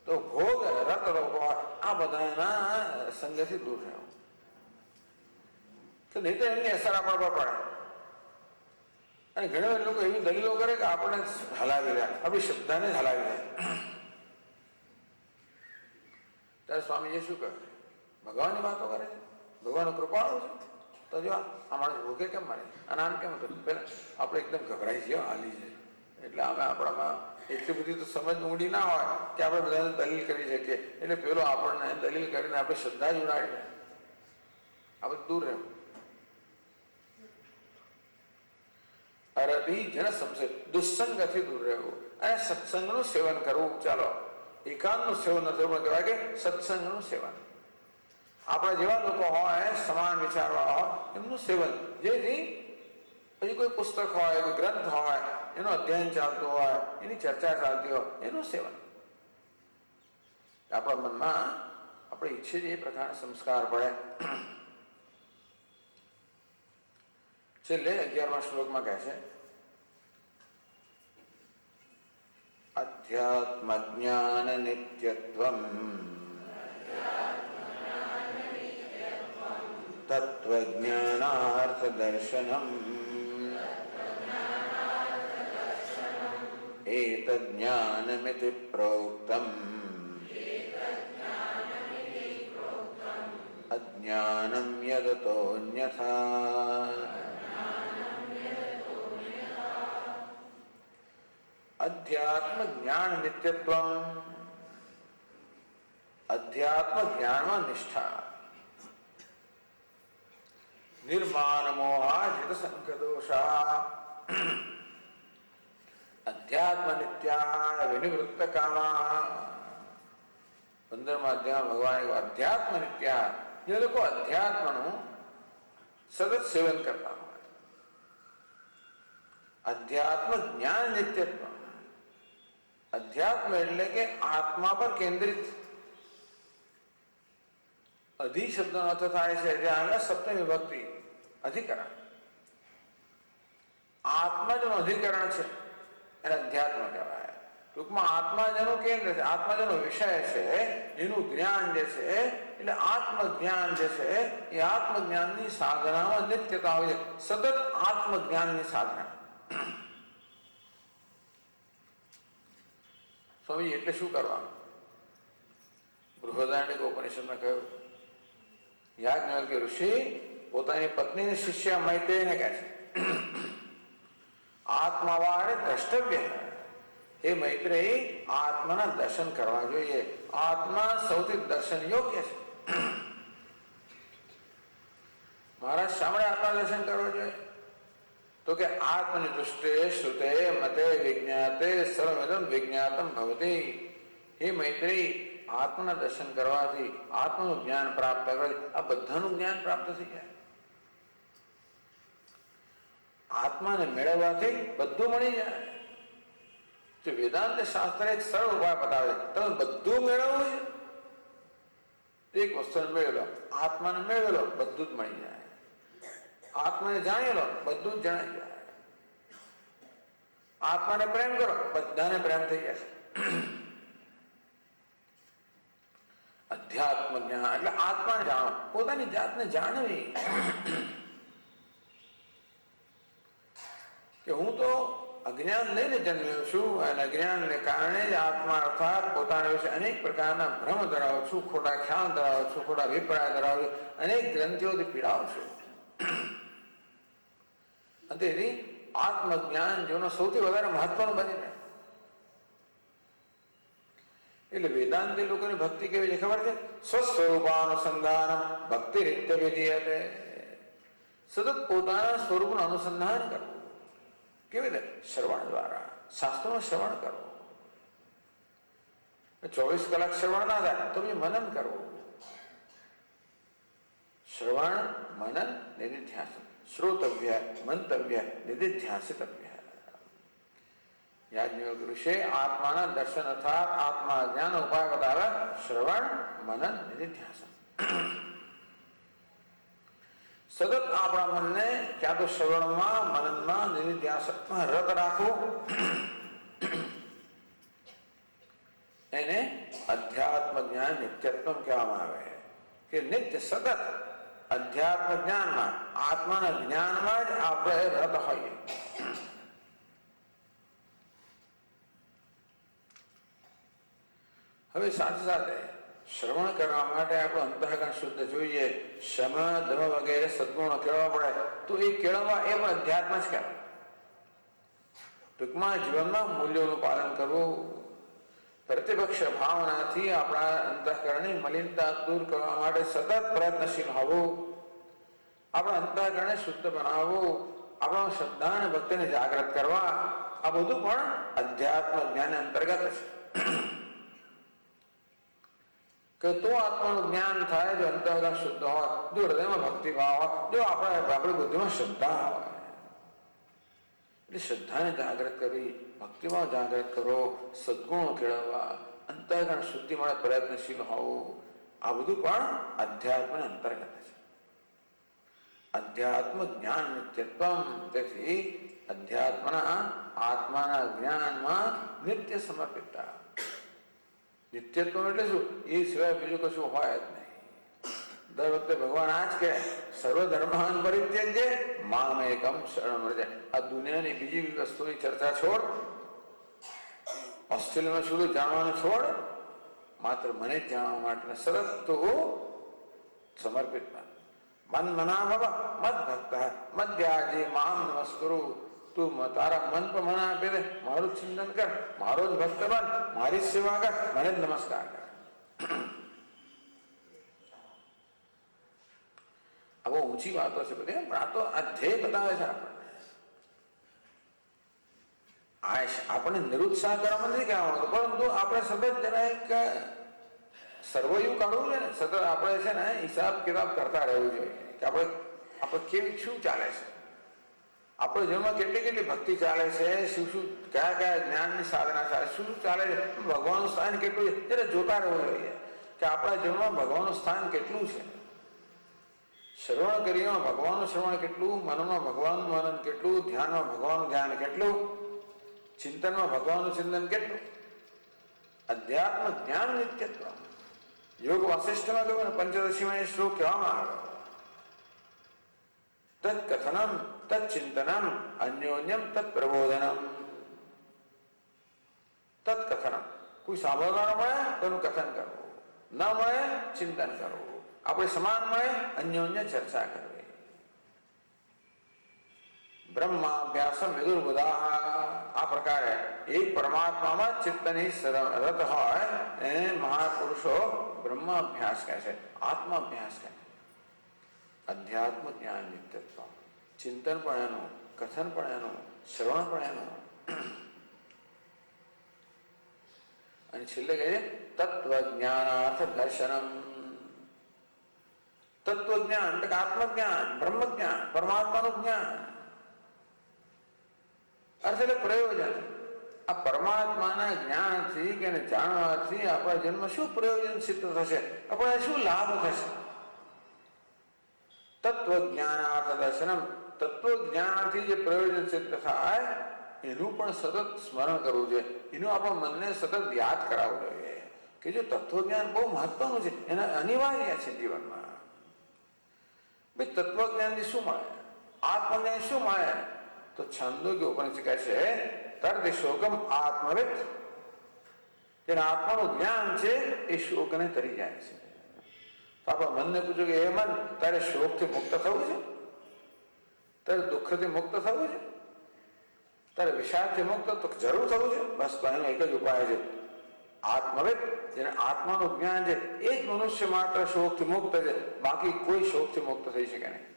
તો ભોગ રત લોકો હોય, આ બધાના સંગથી દૂર રહેવું. તો નહીં તો એમની અસર આપણા પર પડે. અને ઘણા બધા લોકો એવી દલીલો કરે કે આપણને હલાવી દે, આપણી શ્રદ્ધાને જ હલાવી દે. ત્યારે સ્વામીજી શું કહે? ભગવાનની વાતો કરે છે, ભગવાનનો કૃપાળુ છે. તો જો આ માણસ ભૂખે કેમ મારે, અને આમ કેમ હતું? પેલા આપણે એકદમ ગભરાઈ છીએ, હાલી છે. એટલે અમે આપણામાં એટલી બધી તો સમજ ઊંડી ના હોય કે આપણે બધાને દલીલ કરી શકીએ. એટલે પેલો આપણને દલીલ કરીને આપણે શ્રદ્ધા જ ઉડાડી દે. આ બધું દૂર રહેવું. અરતિ જન સંસદ, દુસ્સંગથી દૂર રહેવું અને સત્સંગનું સેવન કરવું. ચાલો, એકાંતનું સેવન નથી પણ કહેવાય કે સત્સંગનું સેવન. આપણા જેવા લોકો હોય, સમાન વિચારવાળા હોય, એમનું સેવન. જેથી પછી કોઈ પુસ્તક હોય, કોઈ ગ્રંથ હોય, એનું અધ્યયન ચાલતું હોય, એની ચર્ચા ચાલતી હોય, એનું સેવન. આપણા મનમાં આપણે ઈચ્છીએ છીએ એ પ્રકારના સંસ્કાર પડે. છેલ્લે 11મા શ્લોકમાં કહે છે અધ્યાત્મ જ્ઞાન નિત્યત્વમ તત્વજ્ઞાનાર્થ દર્શનમ एतज्ज्ञानमिति प्रोक्तम् अज्ञानं यदतोऽन्यथा। अध्यात्म ज्ञान नित्यत्वम, अध्यात्म ज्ञान में निष्ठा, निर्माण मोहाजित संकदोषा, अध्यात्म नित्या विनिवृत्त कामा। 15 अध्याय भगवान अध्यात्म नित्या, જે લોકો અધ્યાત્મનું સતત સેવન કરતા હોય, અધ્યાત્મ જ્ઞાન નિત્યત્વ, અધ્યાત્મ એટલે કે આત્મા પર કેન્દ્રિત. અધિ શબ્દનો અર્થ થાય છે જ્યાં આગળ સપ્તમી વિભક્તિ અધિકરણ, આત્મા જેનું અધિકરણ છે એને અધ્યાત્મ કહેવાય. ટૂંકમાં આત્મા જેનું કેન્દ્ર છે, આત્મા જેનો વિષય છે, એનું જ્ઞાન જે છે, એટલે આત્મજ્ઞાન જે છે એ આત્મજ્ઞાનની સાધનામાં નિત્યતા હોય છે, સતત આત્મજ્ઞાનની સાધના. સ્વામી એટલે શું કરવાનું? બૃહદારણ્યક ઉપનિષદમાં કહ્યું, યાજ્ઞવલ્ક્ય ઋષિ પોતાની પત્નીને શિષ્ય મૈત્રેયને કહે છે, આત્માવાળે દ્રષ્ટવ્ય. એ મૈત્રેયી આત્માના દર્શન કરવા જોઈએ. આત્મા સૌથી દર્શન યોગ્ય છે. મહારાજ શામળે આત્મા દર્શન કરવા જોઈએ? તો કે આત્મની દૃષ્ટિ શ્રુતે મતે વિજ્ઞાતે સર્વમિદં વિજ્ઞાતમ ભવતી. હે મૈત્રેયી, આત્માના દર્શન કરવાથી, આત્માનું જ્ઞાન પ્રાપ્ત કરવાથી આ બધાનું જ્ઞાન પ્રાપ્ત થઈ જાય. આત્માને મેળવવાથી બધું મળી જાય. તો વેદાંત શાસ્ત્ર એક સરળ ઉપાય બતાવે, તમે બધું મેળવવું છે, એક વસ્તુને મેળવેલો, આત્માને મેળવેલો, બધું જ મળી જાય. આત્માને જાણેલો, બધું જ જણાઈ જાય. આત્માને પ્રેમ કરો, બધાને પ્રેમ થઈ જાય. અધ્યાત્મ જ્ઞાન એટલે આત્માને જાણો, પોતાની જાતને જાણવી કે હું તો અજ્ઞાન લઈને જન્મ્યો છું અને અજ્ઞાનને કારણે જ આત્મા અર્થાત પોતાના વિશે અનેક પ્રકારના ભ્રમ ધરાવું છું, ખોટા ખ્યાલ ધરાવું છું, ખોટા અભિપ્રાય ધરાવું છું, અનેક ગ્રંથિઓથી પીડાવું છું. તેથી આત્મજ્ઞાન જેનો સૌથી વધારે મહત્વનું બની રહે. એટલે વેદાંતિ લોકોની ભક્તિ કેવી છે ખબર છે? સ્વસ્વરૂપાનુસંધાન ભક્તિ રીતે વિધીયતે. સતત પોતાના સ્વરૂપનું અનુસંધાન કરવું. કેવી રીતે? શ્રવણ દ્વારા, શાસ્ત્રોનું શ્રવણ કરવું. 24 કલાક શ્રવણ ના થાય તો મનન કરવું. શ્રવણ, મનન, નિધિધ્યાસન. શ્રોતવ્ય, મંતવ્ય, નિધિધ્યાસિતવ્ય. યાજ્ઞવલ્ક્ય ઋષિ આત્માના દર્શન અર્થાત આત્મા જ્ઞાન ઉપાય બતાવે. શ્રવણ, મનન, નિધિધ્યાસન. સતત આપણા મનને ક્યાં તો શ્રવણમાં, મનનમાં, નિધિધ્યાસનમાં રત રાખવું. એને અધ્યાત્મ જ્ઞાન નિત્યત્વ કહેવામાં આવે કે નિત્ય સતત અધ્યાત્મ જ્ઞાનમાં, આત્માના જ્ઞાનમાં જ આપણે રત હોઈએ. હવે સાથે સાથે શ્રવણ કરવા માટે આપણું અંતઃકરણ શુદ્ધ જોઈએ. શમ, દમ વગેરે સદગુણો કેળવવા પડે. તો એ કેળવવા એ પણ અધ્યાત્મ જ કહેવાય. ટૂંકમાં જીવનમાં મૂલ્યોનું પાલન કરવું, પ્રતિપક્ષ ભાવનાથી આપણા અંતઃકરણની મલિનતા દૂર કરવા માટે સતત પ્રયત્નશીલ હોવું, આપણા અંતઃકરણને શુદ્ધ બનાવવું, આપણા શ્રદ્ધા અને ભક્તિને જાગૃત કરવા, આ બધું પણ અધ્યાત્મ જ્ઞાન અંતર્ગત છે. કે તો આત્માનું જ્ઞાન થાય જો અંતઃકરણ શુદ્ધ હોય, જો હૃદયમાં ભક્તિભાવ હોય, જો આપણી બુદ્ધિમાં શ્રદ્ધા હોય. એટલે શ્રદ્ધાને જાગૃત કરવી, ભક્તિભાવ જાગૃત કરવો, સદગુણો કેળવવા, અંતઃકરણ શુદ્ધિ માટે પ્રયત્નશીલ હોવું, આ બધું પણ અધ્યાત્મને અંતર્ગત છે. અધ્યાત્મ જ્ઞાન નિત્યત્વમ. તેથી અધ્યાત્મના આત્માના જ્ઞાનમાં નિત્ય સમર્પિતતા. નિત્યત્વ એટલે શું? એ સિવાય બીજું કશું હોય જ નહીં. દર વખતે ભગવાન આ જ કહે, સર્વ ધર્માન પરિત્યજ્ય મામ એકમ શરણમ વ્રજ. આ દુનિયાની બીજી વસ્તુની ચર્ચા છોડ, હોસ્ટેલમાં શું જાણવાનું છોડ, માત્ર મને જ જાણવા માટે સરસ તો સમર્પિત મન મનાભવ મદ ભક્ત મધ્યાજી મામ નમસ્કરો. તું તારા મન પર મન આપી દે, મારું ચિંતન કર, મારો જ ભક્ત બન, મારી જ સેવા કર, મને જ નમસ્કાર કર. આ બહુ ઊંચી વાતો છે બધી, પણ આ તો આ ધ્યેય બતાવે છે આપણને નિરુત્સાહ કરવામાં નથી કહેવાનું, પરંતુ આપણે સતત જરા એક સર્વૈયું કાઢવું છે ને, સતત આપણે છે ને હિસાબ કિતાબ કરતા રહેવું જોઈએ કે આપણે કેવી શું ચાલે છે, આપણે જીવનમાં કેટલી કેટલી ભક્તિ ચાલે છે, શું શું કયા કયા જ્ઞાનની સાધના ચાલે, શું શું ચાલે છે, ભગવાનનું સ્થાન કેટલું છે, ત્યારે જોતા રહેવું જોઈએ કે આપણા જીવનમાં ભગવાનનું સ્થાન કેટલું છે. શ્રવણ કરીમાં ભગવાનનું શ્રવણ કેટલું, મનમાં ભગવાનનું મનન કેટલું, ધ્યાનમાં ભગવાનનું ધ્યાન કેટલું, ચિંતનમાં ભગવાનનું ચિંતન કેટલું, અધ્યાત્મ જ્ઞાન નિત્યત્વ. યોગ વાસિષ્ઠમાં કહ્યું ને, પંચદશીમાં એ શ્લોક કહેવામાં આવ્યો, તત્કથનમ તત્ચિંતનમ અન્યોન્યમ તત્પ્રબોધનમ. તત્કથનમ, કોઈ સાંભળવાનો મળે તેનું કથન કરવું, ન મળે ચિંતન કરવું, આપણે સમાન મળે અન્યોન્ય ચર્ચા કરવી. બ્રહ્માભ્યાસમ વિદુર્બુધા. આ પ્રકારે એક પરમાત્મામાં ચિત્તની રત હોય એને મહાપુરુષો બ્રહ્માભ્યાસ કહે છે, આત્માભ્યાસ કહે છે. અધ્યાત્મ જ્ઞાન નિત્યત્વ, ચિંતન પણ એનું, કથન પણ એનું, શ્રવણ પણ એનું. અને છેલ્લે કહે છે તત્વજ્ઞાનાર્થ દર્શનમ. તત્વજ્ઞાન એટલે આત્મજ્ઞાન, બ્રહ્મજ્ઞાન, પરમાત્માનું જ્ઞાન. અર્થ એટલે પ્રયોજન. આ પરમાત્માના જ્ઞાનથી કે જાણવાથી આપણા જન્મ શું પ્રયોજન સિદ્ધ થશે, આપણને શું લાભ થશે. તત્વજ્ઞાનાર્થ દર્શનમ, તત્વજ્ઞાનથી જે પ્રયોજન સિદ્ધ થાય એનું પણ સતત સ્મરણ કરવું જોઈએ, એનું આપણા મનને સતત યાદ કરાવવું જોઈએ કે જો તત્વજ્ઞાન બહુ મહત્વનું છે, એના અનિવાર્ય છે જીવનમાં. ભાઈ તત્વજ્ઞાનથી શું મળે, આત્મજ્ઞાન શું મળે, તો છંદોગ્ય ઉપનિષદ કહે છે તર્દ શોકમ આત્મવિત. જેને આત્માનું જ્ઞાન છે એ શોકને તરી જાય છે. તો આપણા મનને પૂછો કે એ મન તારે શોકથી મુક્ત થવું છે, તારે દુઃખથી મુક્ત થવું છે, તારે વિષાદથી મુક્ત તો જરૂર થવું છે. બસ તો એનો એક જ ઉપાય છે આત્મવિત. જેને આત્માનું જ્ઞાન છે એ જ મનુષ્ય માત્ર શોકથી મુક્ત છે, બાકી કોઈ શોકથી મુક્ત થઈ શકે નહીં.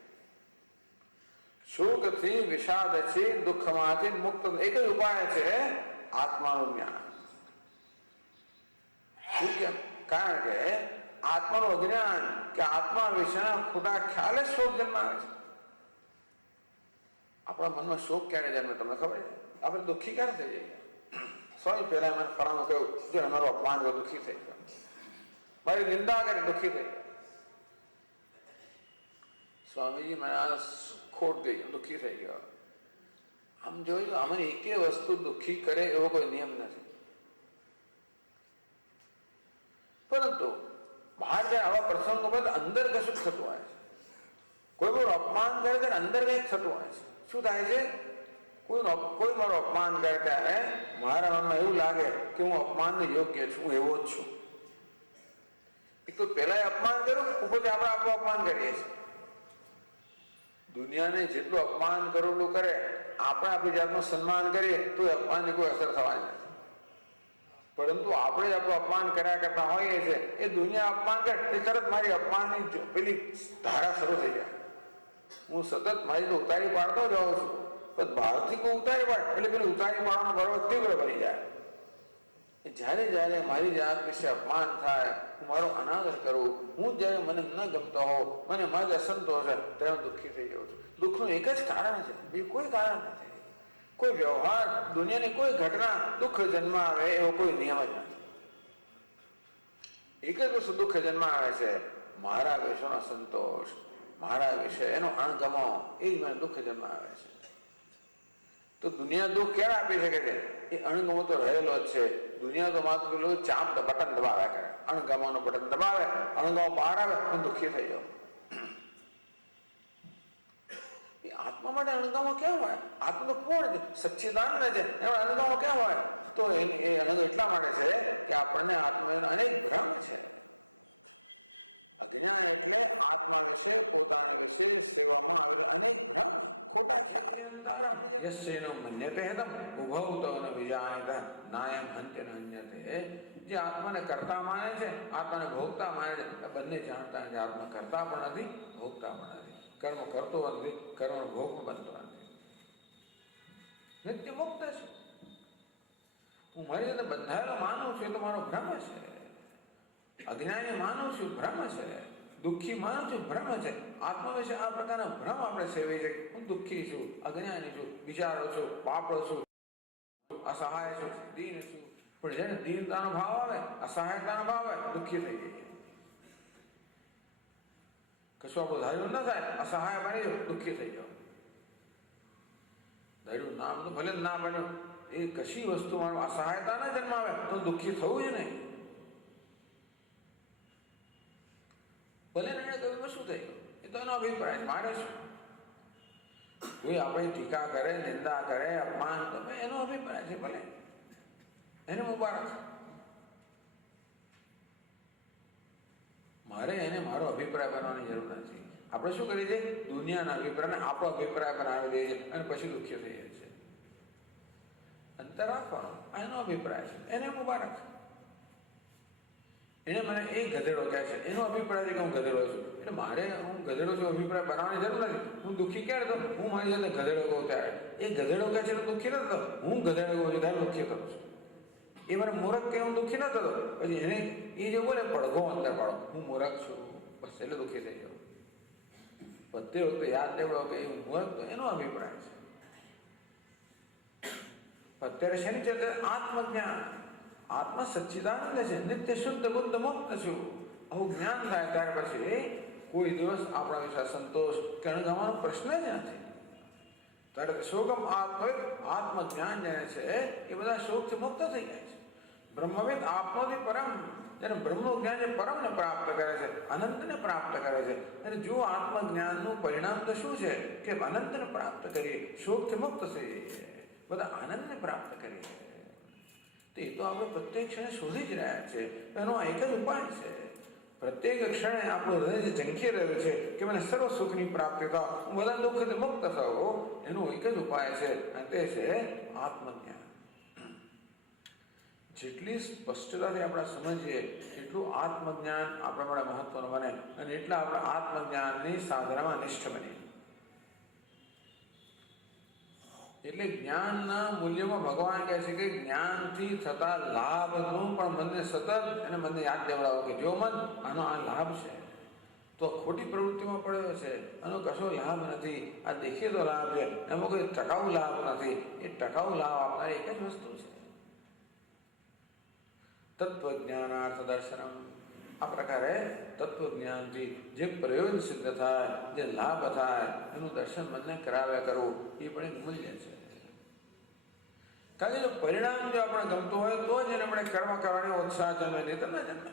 શોકથી, વિષાદથી, દુઃખમાંથી મુક્ત એક જ ઉપાય છે આત્માનું જ્ઞાન. શું કેમ? કારણ કે આત્માનું અજ્ઞાન કે આત્મા વિશેના ખોટા ખ્યાલે શોક જન્માવે છે. આપણા મનમાં શોક ક્યારે જન્મે તમને ખબર છે? આપણે દુઃખી ક્યારે થઈ જઈએ? સ્વામી પહેલા મને ફલાણું કહ્યું, જો અમારું અપમાન કર્યું, દુઃખી થઈ ગયો, મારી નિંદા કરી દુઃખી થઈ ગયો, સ્વામીજી મને આ ખોટ ગઈ, દુઃખી થઈ ગયો. આમ જોયું, આમાં એકે વસ્તુ દુઃખી કરે એવો કોઈ નિયમ નથી. પરંતુ બહાર જાય આવા પ્રસંગો બાદ અંદર કશું થતું હોય છે. કોઈ પણ અપમાન કરે ત્યારે અંદર કંઈક થતું હોય છે. શું થાય છે? કોઈ મારું અપમાન કરે ત્યારે મારા મનમાં એવું લાગે કે હું અપમાનને યોગ્ય છું, હું એવો જ છું. એક તો પેલા અપમાન કર્યું, ઉપરથી આપણે આપણું અપમાન કરીએ છીએ. દુનિયાને જેટલું અપમાન કરેલું કરે, આપણે આપણી જાતનું સન્માન કરીએ તો અપમાનની કોઈ અસર થવાની નથી. પરંતુ આપણે જ આપણું અપમાન કર્યા કરતા હોઈએ છીએ, એ દુનિયા અપમાન કરે એ તરત મારી અપમાનની પેલી ધારા શરૂ થઈ જાય. હું સતત મારી તો ઉતારી પાડતો જ હોઉં છું, પણ બહારથી કોઈ ઉતારી પાડે એટલે પેલું ઉતારી પાડવાનો બરોબર તીવ્ર બની જાય. જ્યારે જ્યારે મારી જાત વિશે અપમાન થાય, હું મારો અનાદર કરું, હું જ્યારે મને ન ગમતો હોઉં, મને મન અસંતોષ છે, ત્યારે હું દુઃખી થઈ જાઉં છું. દુઃખનું એક જ કારણ છે, બીજું કોઈ કારણ નથી. કોઈ વ્યવહાર, દુનિયાની કોઈ ઘટના દુઃખ જન્માવે એવો કોઈ નિયમ જ નથી. એક જ વસ્તુ દુઃખ જન્માવે છે, મારા વિશેનો સંતોષ, મારા વિશે એનો અણગમો, એ જ મને દુઃખ જન્માવે છે. તો દુનિયા દુઃખ ક્યારે આપી શકે છે? એ અણગમો તો રહેલો જ છે. દુનિયા તો માત્ર પેલું ચાપ બટન દબાવ્યા કરે, અણગમાનું બટન દબાવે, અણગમો બહાર આવે, હું દુઃખી થઈ જાઉં. આત્મા માટે અણગમો કેમ હોય? આત્મા તો પૂર્ણ છે, સચ્ચિદાનંદ છે, એમાં અણગમો કેમ હોય? તો એ અણગ એટલા માટે છે કે આપણને આત્માનો અનેક ભ્રમ છે. અજ્ઞાન એટલે આત્મા વિશે, પોતાના વિશે, સેવામાં આવેલા અનેક ભ્રમ, ખોટા ખ્યાલ. આપણી યસ્યનો મન્યતે હેતમ ઉભવતો ન વિજાનિત નાયમ હંત્ય ન અન્યતે. જે આત્માને કરતા માને છે, આત્માને ભોગતા માને છે, બંને જાણતા નથી. આત્મા કરતા પણ નથી, ભોગતા પણ નથી. કર્મ કરતો નથી, કર્મનો ભોગ પણ બનતો નથી. નિત્ય મુક્ત છે. હું મારી સાથે બંધાયેલો માનું છું, એ તો મારો ભ્રમ છે. અજ્ઞાની માનું છું, ભ્રમ છે. દુઃખી માનું છું, ભ્રમ છે. આત્મા વિશે આ પ્રકારના ભ્રમ આપણે સેવી છે. હું દુઃખી છું, અજ્ઞાની છું, બિચારો છું, પાપડો છું, અસહાય છું, દીન છું. પણ જેને દીનતાનો ભાવ આવે, અસહાયતાનો ભાવ આવે, દુઃખી થઈ જઈએ. કશું આપણું ધાર્યું ન થાય, અસહાય બની જાવ, દુઃખી થઈ જાવ. ધાર્યું ના બધું ભલે ના બન્યું, એ કશી વસ્તુ મારું અસહાયતા ના જન્મ આવે તો દુઃખી થવું જ નહીં. ભલે ને એને કહ્યું શું થઈ ગયું, એ તો એનો અભિપ્રાય છે, મારે શું? કોઈ આપણે ટીકા કરે, નિંદા કરે, અપમાન, તો એનો અભિપ્રાય છે, ભલે એને મુબારક. મારે એને મારો અભિપ્રાય બનાવવાની જરૂર નથી. આપણે શું કરીએ છીએ? દુનિયાના અભિપ્રાયને આપણો અભિપ્રાય બનાવી દઈએ છીએ અને પછી દુઃખી થઈ જાય છે. અંતર રાખવાનો, એનો અભિપ્રાય છે, એને મુબારક. એને મને એ ગધેડો કહે છે, એનો અભિપ્રાય છે કે હું ગધેડો છું, એટલે મારે હું ગધેડો છું અભિપ્રાય બનાવવાની જરૂર નથી. હું દુઃખી ક્યારે થતો? હું મારી સાથે ગધેડો કહું ત્યારે. એ ગધેડો કહે છે તો દુઃખી ન થતો, હું ગધેડો કહું છું ત્યારે દુઃખી થતો છું. એ મને મૂર્ખ કે હું દુઃખી ન થતો. પછી એને એ જે બોલે પડઘો અંદર પાડો, હું મૂર્ખ છું, બસ એટલે દુઃખી થઈ જાઉં. બધે વખતે યાદ દેવડો કે હું મૂર્ખ, તો એનો અભિપ્રાય છે. અત્યારે શેની ચર્ચા? આત્મજ્ઞાન. આત્મા સચ્ચિદાનંદ છે, નિત્ય શુદ્ધ બુદ્ધ મુક્ત છું. આવું જ્ઞાન થાય ત્યાર પછી કોઈ દિવસ આપણા વિશે સંતોષ કે અણગમાનો પ્રશ્ન જ નથી. ત્યારે શોકમ આત્મવિદ, આત્મજ્ઞાન જેને છે એ બધા શોકથી મુક્ત થઈ જાય છે. બ્રહ્મવિદ આત્મોથી પરમ, જેને બ્રહ્મનું જ્ઞાન જે પરમને પ્રાપ્ત કરે છે, અનંતને પ્રાપ્ત કરે છે. અને જો આત્મજ્ઞાનનું પરિણામ તો શું છે કે અનંતને પ્રાપ્ત કરીએ, શોકથી મુક્ત થઈ જઈએ, બધા આનંદને પ્રાપ્ત કરીએ. તે તો આપણે પ્રત્યેક ક્ષણે શોધી જ રહ્યા છે. એનો એક જ ઉપાય છે. પ્રત્યેક ક્ષણે આપણું હૃદય જે ઝંખી રહ્યું છે કે મને સર્વ સુખની પ્રાપ્તિ થાય, હું બધા દુઃખથી મુક્ત થયો, એનો એક જ ઉપાય છે અને તે છે આત્મજ્ઞાન. જેટલી સ્પષ્ટતાથી આપણે સમજીએ એટલું આત્મજ્ઞાન આપણા માટે મહત્વનું બને અને એટલા આપણે આત્મજ્ઞાનની સાધનામાં નિષ્ઠ બનીએ. એટલે જ્ઞાનના મૂલ્યમાં ભગવાન કહે છે કે જ્ઞાનથી થતા લાભનું પણ મનને સતત અને મનને યાદ દેવડાવો કે જો મન આનો આ લાભ છે, તો ખોટી પ્રવૃત્તિમાં પડ્યો છે, આનો કશો લાભ નથી, આ દેખીતો લાભ છે, એમાં કોઈ ટકાઉ લાભ નથી. એ ટકાઉ લાભ આપનારી એક જ વસ્તુ છે તત્વજ્ઞાનાર્થ દર્શનમ. આ પ્રકારે તત્વજ્ઞાનથી જે પ્રયોજન સિદ્ધ થાય, જે લાભ થાય, એનું દર્શન મનને કરાવ્યા કરવું એ પણ એક મૂલ્ય છે. કારણ કે જો પરિણામ જો આપણે ગમતું હોય તો જ એને આપણે કર્મ કરવાની ઉત્સાહ જન્મે, નહીં તો ના જન્મે.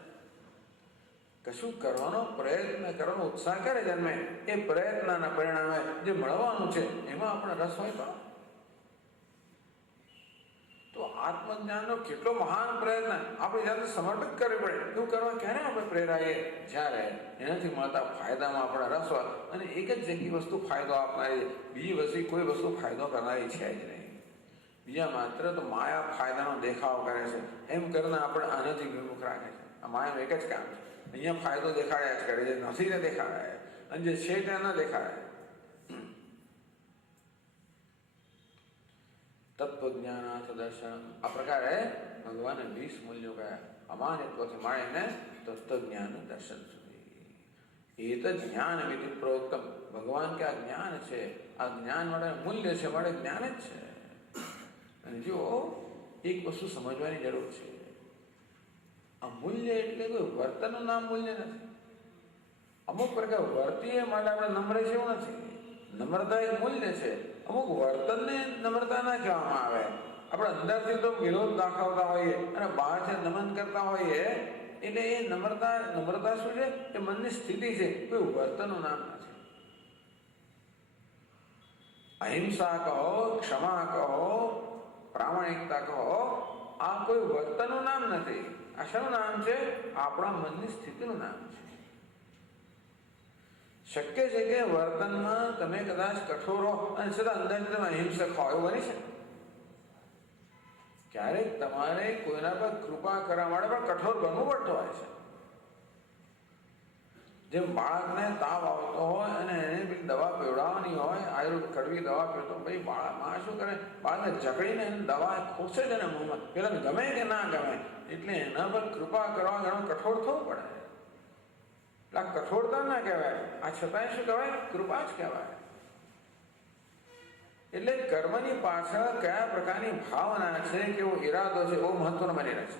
કશું કરવાનો પ્રયત્ન કરવાનો ઉત્સાહ ક્યારે જન્મે? એ પ્રયત્નના પરિણામે જે મળવાનું છે એમાં આપણે રસ હોય તો આત્મજ્ઞાનનો કેટલો મહાન પ્રયત્ન આપણે જાતે સમર્પિત કરવી પડે. એવું કરવા ક્યારે આપણે પ્રેરાઈએ? જ્યારે એનાથી મળતા ફાયદામાં આપણે રસ હોય અને એક જ જગ્યા વસ્તુ ફાયદો આપનારી, બીજી વસ્તુ કોઈ વસ્તુ ફાયદો કરનારી છે જ નહીં. બીજા માત્ર તો માયા ફાયદાનો દેખાવ કરે છે, એમ કરીને આપણે આનાથી વિમુખ રાખે છે. આ માયાનું એક જ કામ છે, અહીંયા ફાયદો દેખાડ્યા જ કરે છે, નથી ને દેખાડે, અને જે છે તે ન દેખાડે. તત્વજ્ઞાનાર્થ દર્શન. આ પ્રકારે ભગવાને 20 મૂલ્યો કયા, અમાનિત્વથી માંડીને તત્વજ્ઞાન દર્શન સુધી. એ તો જ્ઞાન વિધિ પ્રોક્તમ. ભગવાન કે આ જ્ઞાન છે, આ જ્ઞાન માટે મૂલ્ય છે, માટે જ્ઞાન જ છે. અને જો એક વસ્તુ સમજવાની જરૂર છે, આ મૂલ્ય એટલે કોઈ વર્તનનું નામ મૂલ્ય નથી. અમુક પ્રકાર વર્તીએ માટે આપણે નમ્ર છે એવું નથી. નમ્રતા એક મૂલ્ય છે. અમુક વર્તનને નમ્રતા ના કહેવામાં આવે. આપણે અંદરથી તો વિરોધ દાખવતા હોઈએ અને બહારથી નમન કરતા હોઈએ, એટલે એ નમ્રતા શું છે? એ મનની સ્થિતિ છે, કોઈ વર્તનનું નામ નથી. અહિંસા કહો, ક્ષમા કહો, પ્રામાણિકતા કહો, આ કોઈ વર્તનનું નામ નથી. આ શાનું નામ છે? આપણા મનની સ્થિતિનું નામ છે. શક્ય છે કે વર્તનમાં તમે કદાચ કઠોર હો અને છતાં અંદરથી તમે અહિંસક હો, એવું બની શકે. ક્યારેક તમારે કોઈના પર કૃપા કરવા માટે પણ કઠોર બનવું પડતું હોય છે. જેમ બાળકને તાવ આવતો હોય અને એને પેલી દવા પીવડાવવાની હોય, આયુર્વેદ કડવી દવા પીવતો, ભાઈ માં શું કરે, બાળકને જકડીને દવા ખોસે છે ને મોંમાં, પેલા ગમે કે ના ગમે, એટલે એના પર કૃપા કરવા ઘણું કઠોર થવું પડે. એટલે આ કઠોરતા ના કહેવાય, આ છતાંય શું કહેવાય? કૃપા જ કહેવાય. એટલે કર્મની પાછળ કયા પ્રકારની ભાવના છે, કેવો ઈરાદો છે, બહુ મહત્વનો બની રહે છે.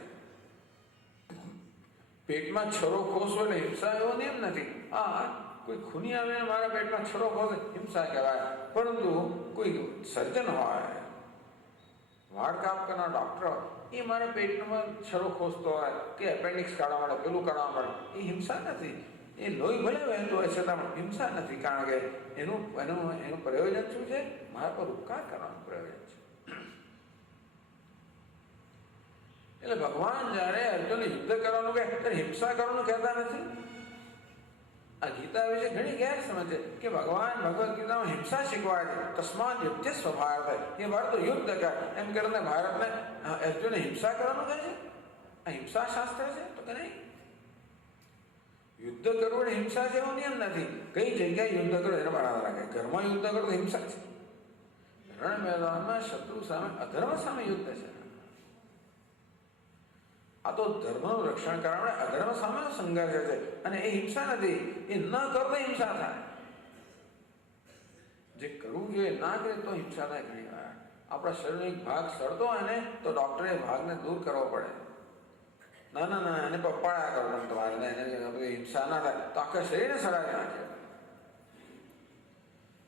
પેટમાં છરો ખોસો એટલે હિંસા એવો નિયમ નથી. હા, કોઈ ખૂની આવે ને મારા પેટમાં છરો ખોસે, હિંસા કહેવાય. પરંતુ કોઈ સર્જન હોય, વાળ કાપ કરનાર ડોક્ટર હોય, એ મારા પેટમાં છરો ખોસતો હોય કે એપેન્ડિક્સ કાઢવા માટે, પેલું કાઢવા માટે, એ હિંસા નથી. એ લોહી ભલે વહેતું હોય છતાં પણ હિંસા નથી. કારણ કે એનું પ્રયોજન શું છે? મારા પર ઉપકાર કરવાનું પ્રયોજન છે. એટલે ભગવાન જયારે અર્જુનને યુદ્ધ કરવાનું કહે ત્યારે હિંસા કરવાનું કહેતા નથી. આ ગીતા વિશે ઘણી ગેરસમજ છે કે ભગવાન ભગવદ્ ગીતામાં હિંસા શીખવાય છે. તસ્માદ યુદ્ધ સ્વભારત, એ ભારત યુદ્ધ કર એમ કરીને ભારતને અર્જુનને હિંસા કરવાનું કહે છે. આ હિંસા શાસ્ત્ર છે તો કે નહીં. યુદ્ધ કરવું એટલે હિંસા છે એવો નિયમ નથી. કઈ જગ્યાએ યુદ્ધ કરો એને બરાબર રાખે. ઘરમાં યુદ્ધ કરો તો હિંસા છે. રણ મેદાનમાં શત્રુ સામે, અધર્મ સામે યુદ્ધ છે. આ તો ધર્મનું રક્ષણ કરવા માટે અધર્મ સામેનો સંઘર્ષ છે અને એ હિંસા નથી. એ ન કરતો હિંસા થાય. જે કરવું જોઈએ ના કરે તો હિંસા થાય. ઘણી વાર આપણા શરીરનો એક ભાગ સડતો હોય ને તો ડોક્ટરે ભાગને દૂર કરવો પડે. ના ના ના, એને પપ્પાળા કરો તમે તમારે, એને હિંસા ના થાય તો આખા શરીરને સડાવી નાખે.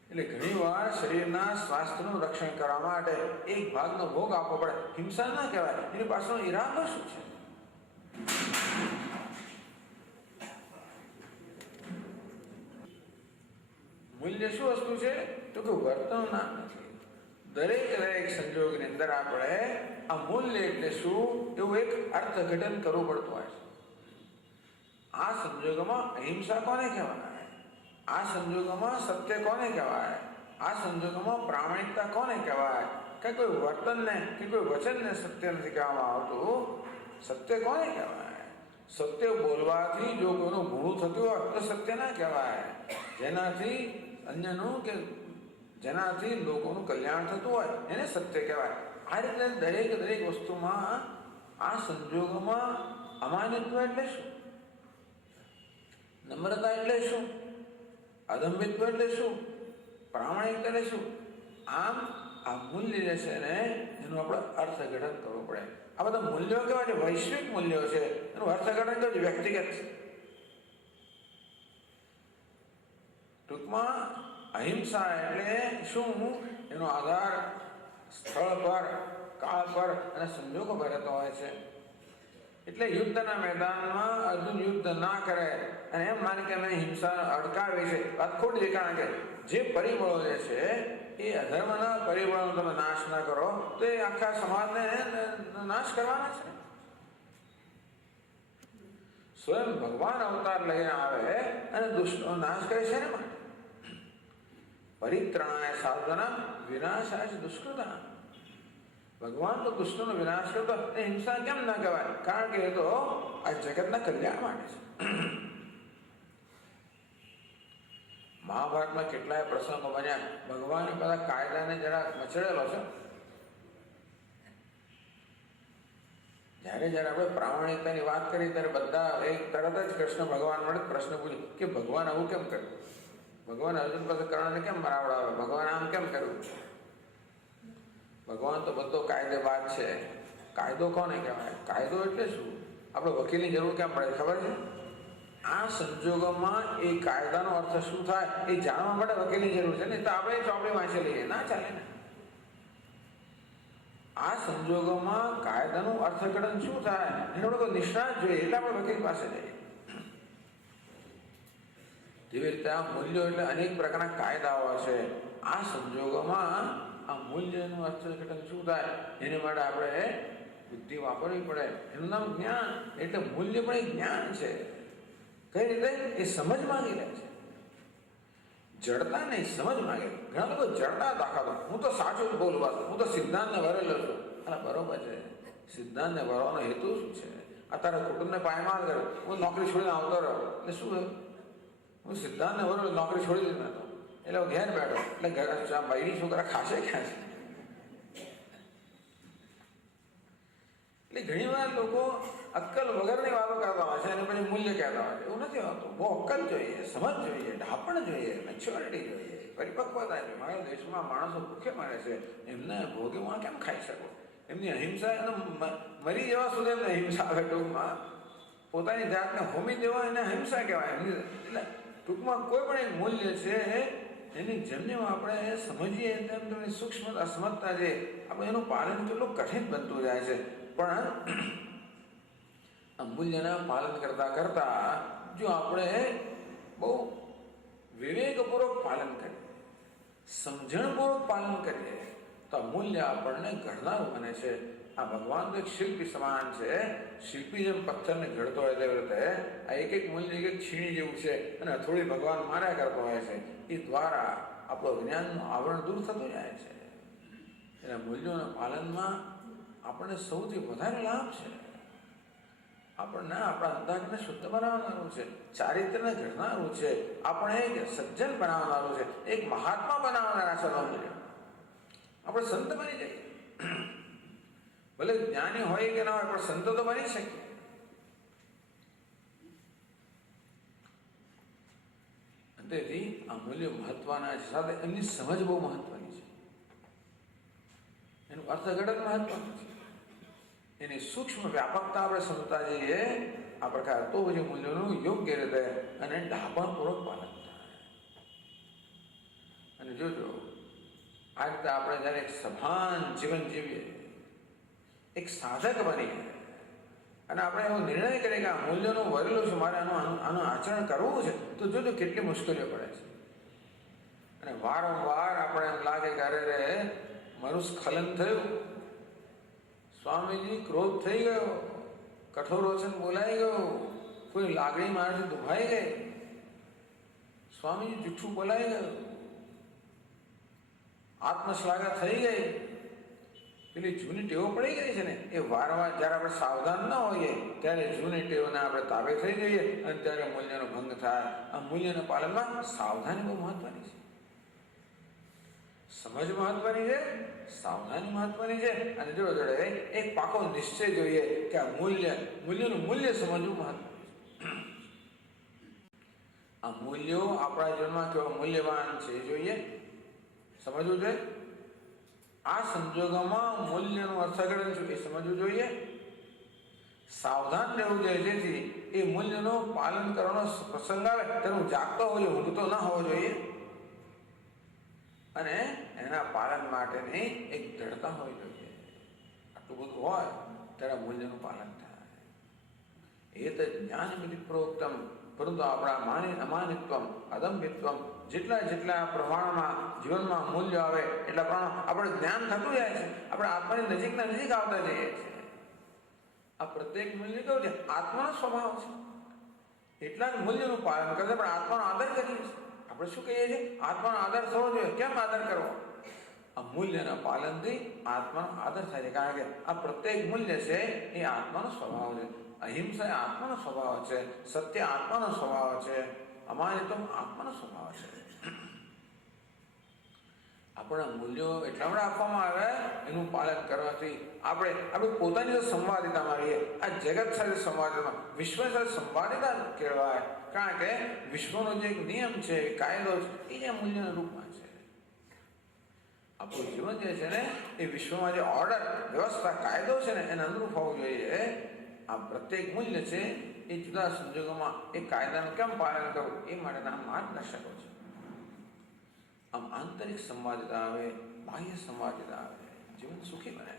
એટલે ઘણી વાર શરીરના સ્વાસ્થ્યનું રક્ષણ કરવા માટે એક ભાગનો ભોગ આપવો પડે. હિંસા ના કહેવાય. એની પાછળનો ઈરાદો શું છે? મૂલ્ય શું વસ્તુ છે? તો કે વર્તનનું નામ નથી. દરેક સંજોગની અંદર આપણે આ મૂલ્ય એટલે શું એવું એક અર્થઘટન કરવું પડતું હોય છે. આ સંજોગોમાં અહિંસા કોને કહેવાય? આ સંજોગોમાં સત્ય કોને કહેવાય? આ સંજોગોમાં પ્રામાણિકતા કોને કહેવાય? કે કોઈ વર્તનને કે કોઈ વચનને સત્ય નથી કહેવામાં આવતું. સત્ય કોને કહેવાય? સત્ય બોલવાથી જો કોઈનું ભૂણું થતું હોય તો સત્ય ના કહેવાય. જેનાથી લોકોનું કલ્યાણ થતું હોય એને સત્ય કહેવાય. આ રીતે દરેક વસ્તુમાં આ સંજોગોમાં અમાનિત્વ એટલે શું? નમ્રતા એટલે શું? અદંભિત્વ એટલે શું? પ્રામાણિકતા એટલે શું? આમ આ મૂલ્ય જે છે ને એનું આપણે અર્થઘટન કરવું પડે. આ બધા મૂલ્યો કેવા છે? વૈશ્વિક મૂલ્યો છે. એનું અર્થઘટન કેવું છે? વ્યક્તિગત. ટૂંકમાં અહિંસા એટલે શું? એનો આધાર સ્થળ પર, કાળ પર અને સંજોગો પર રહેતો હોય છે. એટલે યુદ્ધના મેદાનમાં અર્જુન યુદ્ધ ના કરે અને એમ માને કે મેં હિંસા અટકાવી છે, વાત ખોટી છે. કારણ કે જે પરિબળો જે છે એ અધર્મના પરિબળોનો તમે નાશ ના કરો તો એ આખા સમાજને નાશ કરવાના છે. સ્વયં ભગવાન અવતાર લઈને આવે અને દુષ્ટનો નાશ કરે છે. એના માટે પરિત્રાણાય સાધુનાં વિનાશાય દુષ્કૃતા. ભગવાન તો દુષ્ટનો વિનાશ કરતો, એ હિંસા કેમ ના કહેવાય? કારણ કે એ તો આ જગતના કલ્યાણ માટે છે. મહાભારતમાં કેટલાય પ્રસંગો બન્યા. ભગવાને બધા કાયદાને જરા મચડેલો છે. જયારે આપણે પ્રામાણિકતાની વાત કરી ત્યારે બધા તરત જ કૃષ્ણ ભગવાન મળે પ્રશ્ન પૂછ્યો કે ભગવાન આવું કેમ કર્યું? ભગવાન અર્જુન પાસે કર્ણને કેમ મરાવડાવે? ભગવાન આમ કેમ કર્યું? ભગવાન તો બધો કાયદેબાજ છે. કાયદો કોને કહેવાય? કાયદો એટલે શું? આપણે વકીલની જરૂર કેમ પડે ખબર છે? આ સંજોગોમાં એ કાયદાનો અર્થ શું થાય એ જાણવા માટે વકીલની જરૂર છે. નહીં તો આપણે ચોપડી વાંચી લઈએ, ના ચાલે ને. આ સંજોગોમાં કાયદાનું અર્થઘટન શું થાય એનો કોઈ નિષ્ણાત જોઈએ, એટલે આપણે વકીલ પાસે જઈએ. જેવી રીતે આ મૂલ્યો એટલે અનેક પ્રકારના કાયદાઓ છે. આ સંજોગોમાં આ મૂલ્યનું અર્થઘટન શું થાય એને માટે આપણે બુદ્ધિ વાપરવી પડે. એનું નામ જ્ઞાન. એટલે મૂલ્ય પણ એક જ્ઞાન છે. કઈ રીતે? એ સમજ માંગી લે છે. જડતા નહીં, સમજ માંગે. ઘણા લોકો જડતા દાખવતો, હું તો સાચું જ બોલું, બસ હું તો સિદ્ધાંતને વરેલો છું. અરે બરોબર છે, સિદ્ધાંતને વરવાનો હેતુ શું છે? અત્યારે કુટુંબને પાયમાલ કર્યો, હું નોકરી છોડીને આવતો રહ્યો એટલે શું થયું? હું સિદ્ધાંતને વરેલો, નોકરી છોડી દીધી મેં તો. એટલે હું ઘેર બેઠો એટલે ઘર બૈરી છોકરા ખાશે ક્યાં છે? એટલે ઘણી વાર લોકો અક્કલ વગરની વાતો કરતા હોય છે અને પછી મૂલ્ય કહેતા હોય છે. એવું નથી હોતું. બહુ અક્કલ જોઈએ, સમજ જોઈએ, ઢાપણ જોઈએ, મેચ્યોરિટી જોઈએ, પરિપક્વતા જોઈએ. મારા દેશમાં માણસો ભૂખે મરે છે, એમને ભોગે હું કેમ ખાઈ શકું? એમની અહિંસા એને મરી જવા સુધી એમને હિંસા આવે. ટૂંકમાં પોતાની જાતને હોમી દેવા એને હિંસા કહેવાય એમની. એટલે ટૂંકમાં કોઈ પણ એક મૂલ્ય છે એની જેમ જેમ આપણે સમજીએ તેમ તેમ સૂક્ષ્મતા સમજતા જઈએ આપણે એનું પાલન કેટલું કઠિન બનતું જાય છે. પણ આ મૂલ્યના પાલન કરતા કરતા જો આપણે બહુ વિવેકપૂર્વક પાલન કરીએ, સમજણપૂર્વક પાલન કરીએ તો આ મૂલ્ય આપણને ઘડનારું બને છે. આ ભગવાન તો એક શિલ્પી સમાન છે. શિલ્પી જેમ પથ્થરને ઘડતો હોય તેવી રીતે આ એક એક મૂલ્ય એક એક છીણી જેવું છે અને હથોડી ભગવાન માર્યા કરતો હોય છે. એ દ્વારા આપણું જ્ઞાનનું આવરણ દૂર થતું જાય છે. એટલે મૂલ્યોના પાલનમાં આપણને સૌથી વધારે લાભ છે. આપણને આપણા અંતઃકરણને શુદ્ધ બનાવનારું છે, ચારિત્રને ઘડનારું છે, આપણે એક સજ્જન બનાવનારું છે, એક મહાત્મા બનાવનારા છે. મૂલ્ય આપણે સંત બની જઈએ. ભલે જ્ઞાની હોય કે ના હોય પણ સંત તો બની શકીએ. તેથી આ મૂલ્ય મહત્વના છે, સાથે એમની સમજ બહુ મહત્વની છે. એનું અર્થઘટન મહત્વનું છે. એની સૂક્ષ્મ વ્યાપકતા આપણે સમજતા જઈએ આ પ્રકાર તો પછી મૂલ્યોનું યોગ્ય રીતે અને ડાપણપૂર્વક પાલન થાય. અને જોજો આ રીતે આપણે જયારે એક સભાન જીવન જીવીએ, એક સાધક બનીએ અને આપણે એવો નિર્ણય કરીએ કે આ મૂલ્યનું વરેલું છે, મારે આનું આચરણ કરવું છે, તો જોજો કેટલી મુશ્કેલીઓ પડે છે. અને વારંવાર આપણે એમ લાગે કે અરે રે મારું સ્ખલન થયું, સ્વામીજી ક્રોધ થઈ ગયો, કઠોર વચન બોલાઈ ગયું, કોઈ લાગણી મારાથી દુભાઈ ગઈ, સ્વામીજી જૂઠું બોલાઈ ગયું, આત્મશ્લાઘા થઈ ગઈ. પેલી જૂની ટેવો પડી ગઈ છે ને એ વારંવાર જયારે આપણે સાવધાન ન હોઈએ ત્યારે જૂની ટેવોને આપણે તાબે થઈ જઈએ અને ત્યારે મૂલ્યનો ભંગ થાય. આ મૂલ્યના પાલનમાં સાવધાની બહુ મહત્વની છે. સમજ મહત્વની છે, સાવધાની મહત્વની છે. અને જોડે જોડે એક પાકો નિશ્ચય જોઈએ કે આ મૂલ્યનું મૂલ્ય સમજવું મહત્વનું છે. આ મૂલ્યો આપણા જીવનમાં કેવા મૂલ્યવાન છે એ જોઈએ, સમજવું જોઈએ. આ સંજોગોમાં મૂલ્યનું અર્થઘટન શું એ સમજવું જોઈએ. સાવધાન રહેવું જોઈએ જેથી એ મૂલ્યનું પાલન કરવાનો પ્રસંગ આવે તેનું જાગતો હોવો જોઈએ, ઊંઘતો ના હોવો જોઈએ. અને એના પાલન માટેની એક દ્રઢતા હોવી જોઈએ. આટલું બધું હોય ત્યારે મૂલ્યનું પાલન થાય. એ તો જ્ઞાનમિતિ પ્રોક્તમ. પરંતુ આપણા અમાનિત્વમ અદમ્ભિત્વમ જેટલા પ્રમાણમાં જીવનમાં મૂલ્ય આવે એટલા પ્રમાણમાં આપણે જ્ઞાન થતું જાય છે. આપણે આત્માની નજીકના નજીક આવતા જઈએ છીએ. આ પ્રત્યેક મૂલ્ય કેવું છે? આત્માનો સ્વભાવ છે. એટલા જ મૂલ્યનું પાલન કરશે પણ આત્માનો આદર કરીએ છીએ. આપણે શું કહીએ છીએ? આત્માનો આદર થવો જોઈએ. કેમ આદર કરવો? આ મૂલ્યના પાલનથી આત્માનો આદર થાય છે. કારણ કે આ પ્રત્યેક મૂલ્ય છે એ આત્માનો સ્વભાવ છે. અહિંસા એ આત્માનો સ્વભાવ છે, સત્ય આત્માનો સ્વભાવ છે, અમાનિત્વમ આત્માનો સ્વભાવ છે. આપણા મૂલ્યો એટલા માટે આપવામાં આવે એનું પાલન કરવાથી આપણે પોતાની સાથે સંવાદિતામાં રહીએ. આ જગત સાથે સંવાદિતામાં, વિશ્વ સાથે સંવાદિતા કહેવાય. કારણ કે વિશ્વનો જે એક નિયમ છે, કાયદો છે, એ જે મૂલ્યના રૂપમાં છે. આપણું જીવન જે છે ને એ વિશ્વમાં જે ઓર્ડર, વ્યવસ્થા, કાયદો છે ને એને અનુરૂપ હોવું જોઈએ. આ પ્રત્યેક મૂલ્ય છે એ જુદા સંજોગોમાં એ કાયદાનું કેમ પાલન કરવું એ માટેના માર્ગદર્શકો છે. આમ આંતરિક સંવાદિતા આવે, બાહ્ય સંવાદિતા આવે, જીવન સુખી બને.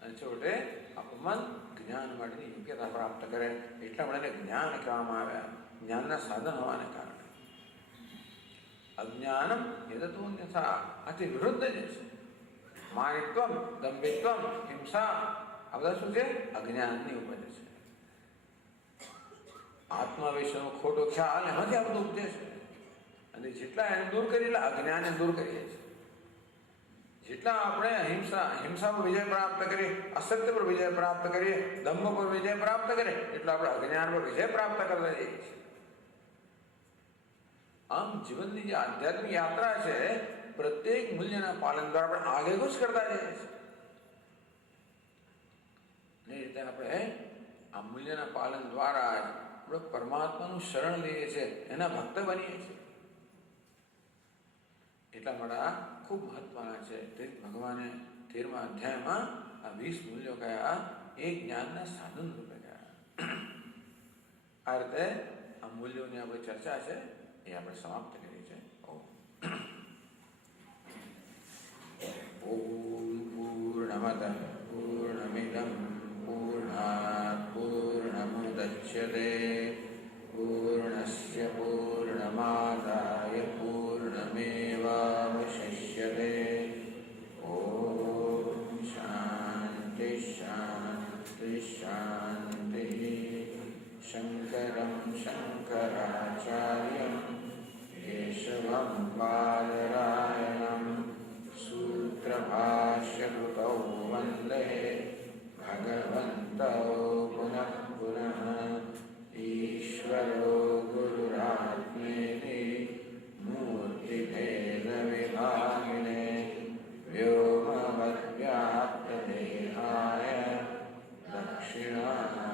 અને છેવટે આપણું મન જ્ઞાન માટેની યોગ્યતા પ્રાપ્ત કરે. એટલા માટે જ્ઞાન કહેવામાં આવ્યા, જ્ઞાનના સાધન હોવાને કારણે. અજ્ઞાનમ યદતોન્યથા, આથી વિરુદ્ધ જે છે માનિત્વમ, દંભિત્વમ, હિંસા, આ બધા શું છે? અજ્ઞાનની ઉપજ છે. આત્મા વિશેનો ખોટો ખ્યાલ એમાંથી આ બધું ઉપજે છે. અને જેટલા એને દૂર કરીએ એટલા અજ્ઞાનને દૂર કરીએ છીએ. જેટલા આપણે હિંસા પર વિજય પ્રાપ્ત કરીએ, અસત્ય પર વિજય પ્રાપ્ત કરીએ, દંભ પર વિજય પ્રાપ્ત કરીએ, એટલો આપણે અજ્ઞાન પર વિજય પ્રાપ્ત કરતા જઈએ છીએ. આમ જીવનની જે આધ્યાત્મિક યાત્રા છે, પ્રત્યેક મૂલ્યના પાલન દ્વારા આપણે આગેકૂચ કરતા જઈએ છીએ. એ રીતે આપણે આ મૂલ્યના પાલન દ્વારા આપણે પરમાત્માનું શરણ લઈએ છીએ, એના ભક્ત બનીએ છીએ. એટલા માટે આ ખૂબ મહત્વના છે. તે ભગવાને 13મા અધ્યાયમાં આ 20 મૂલ્યો કયા એ જ્ઞાનના સાધન રૂપે કયા. આ રીતે આ મૂલ્યોની આપણે ચર્ચા છે એ આપણે સમાપ્ત કરી છે. ઓમ પૂર્ણમદ પૂર્ણમિદમ પૂર્ણાત પૂર્ણમુદચ્યતે પૂર્ણસ્ય પૂર્ણમાદાય પૂર્ણમેવાવશિષ્યતે. ઓમ શાંતિ શાંતિ શાંતિ. શંકરં શંકરાચાર્યં કેશવં બાદરાયણં સૂત્રભાષ્યકૃતૌ વંદે ભગવन्तौ પુનઃ પુનઃ. ઈશ્વરો ગુરુરાત્મેતિ મૂર્તિભેદવિભાગિને વ્યોમવદ્વ્યાપ્તદેહાય દક્ષિણા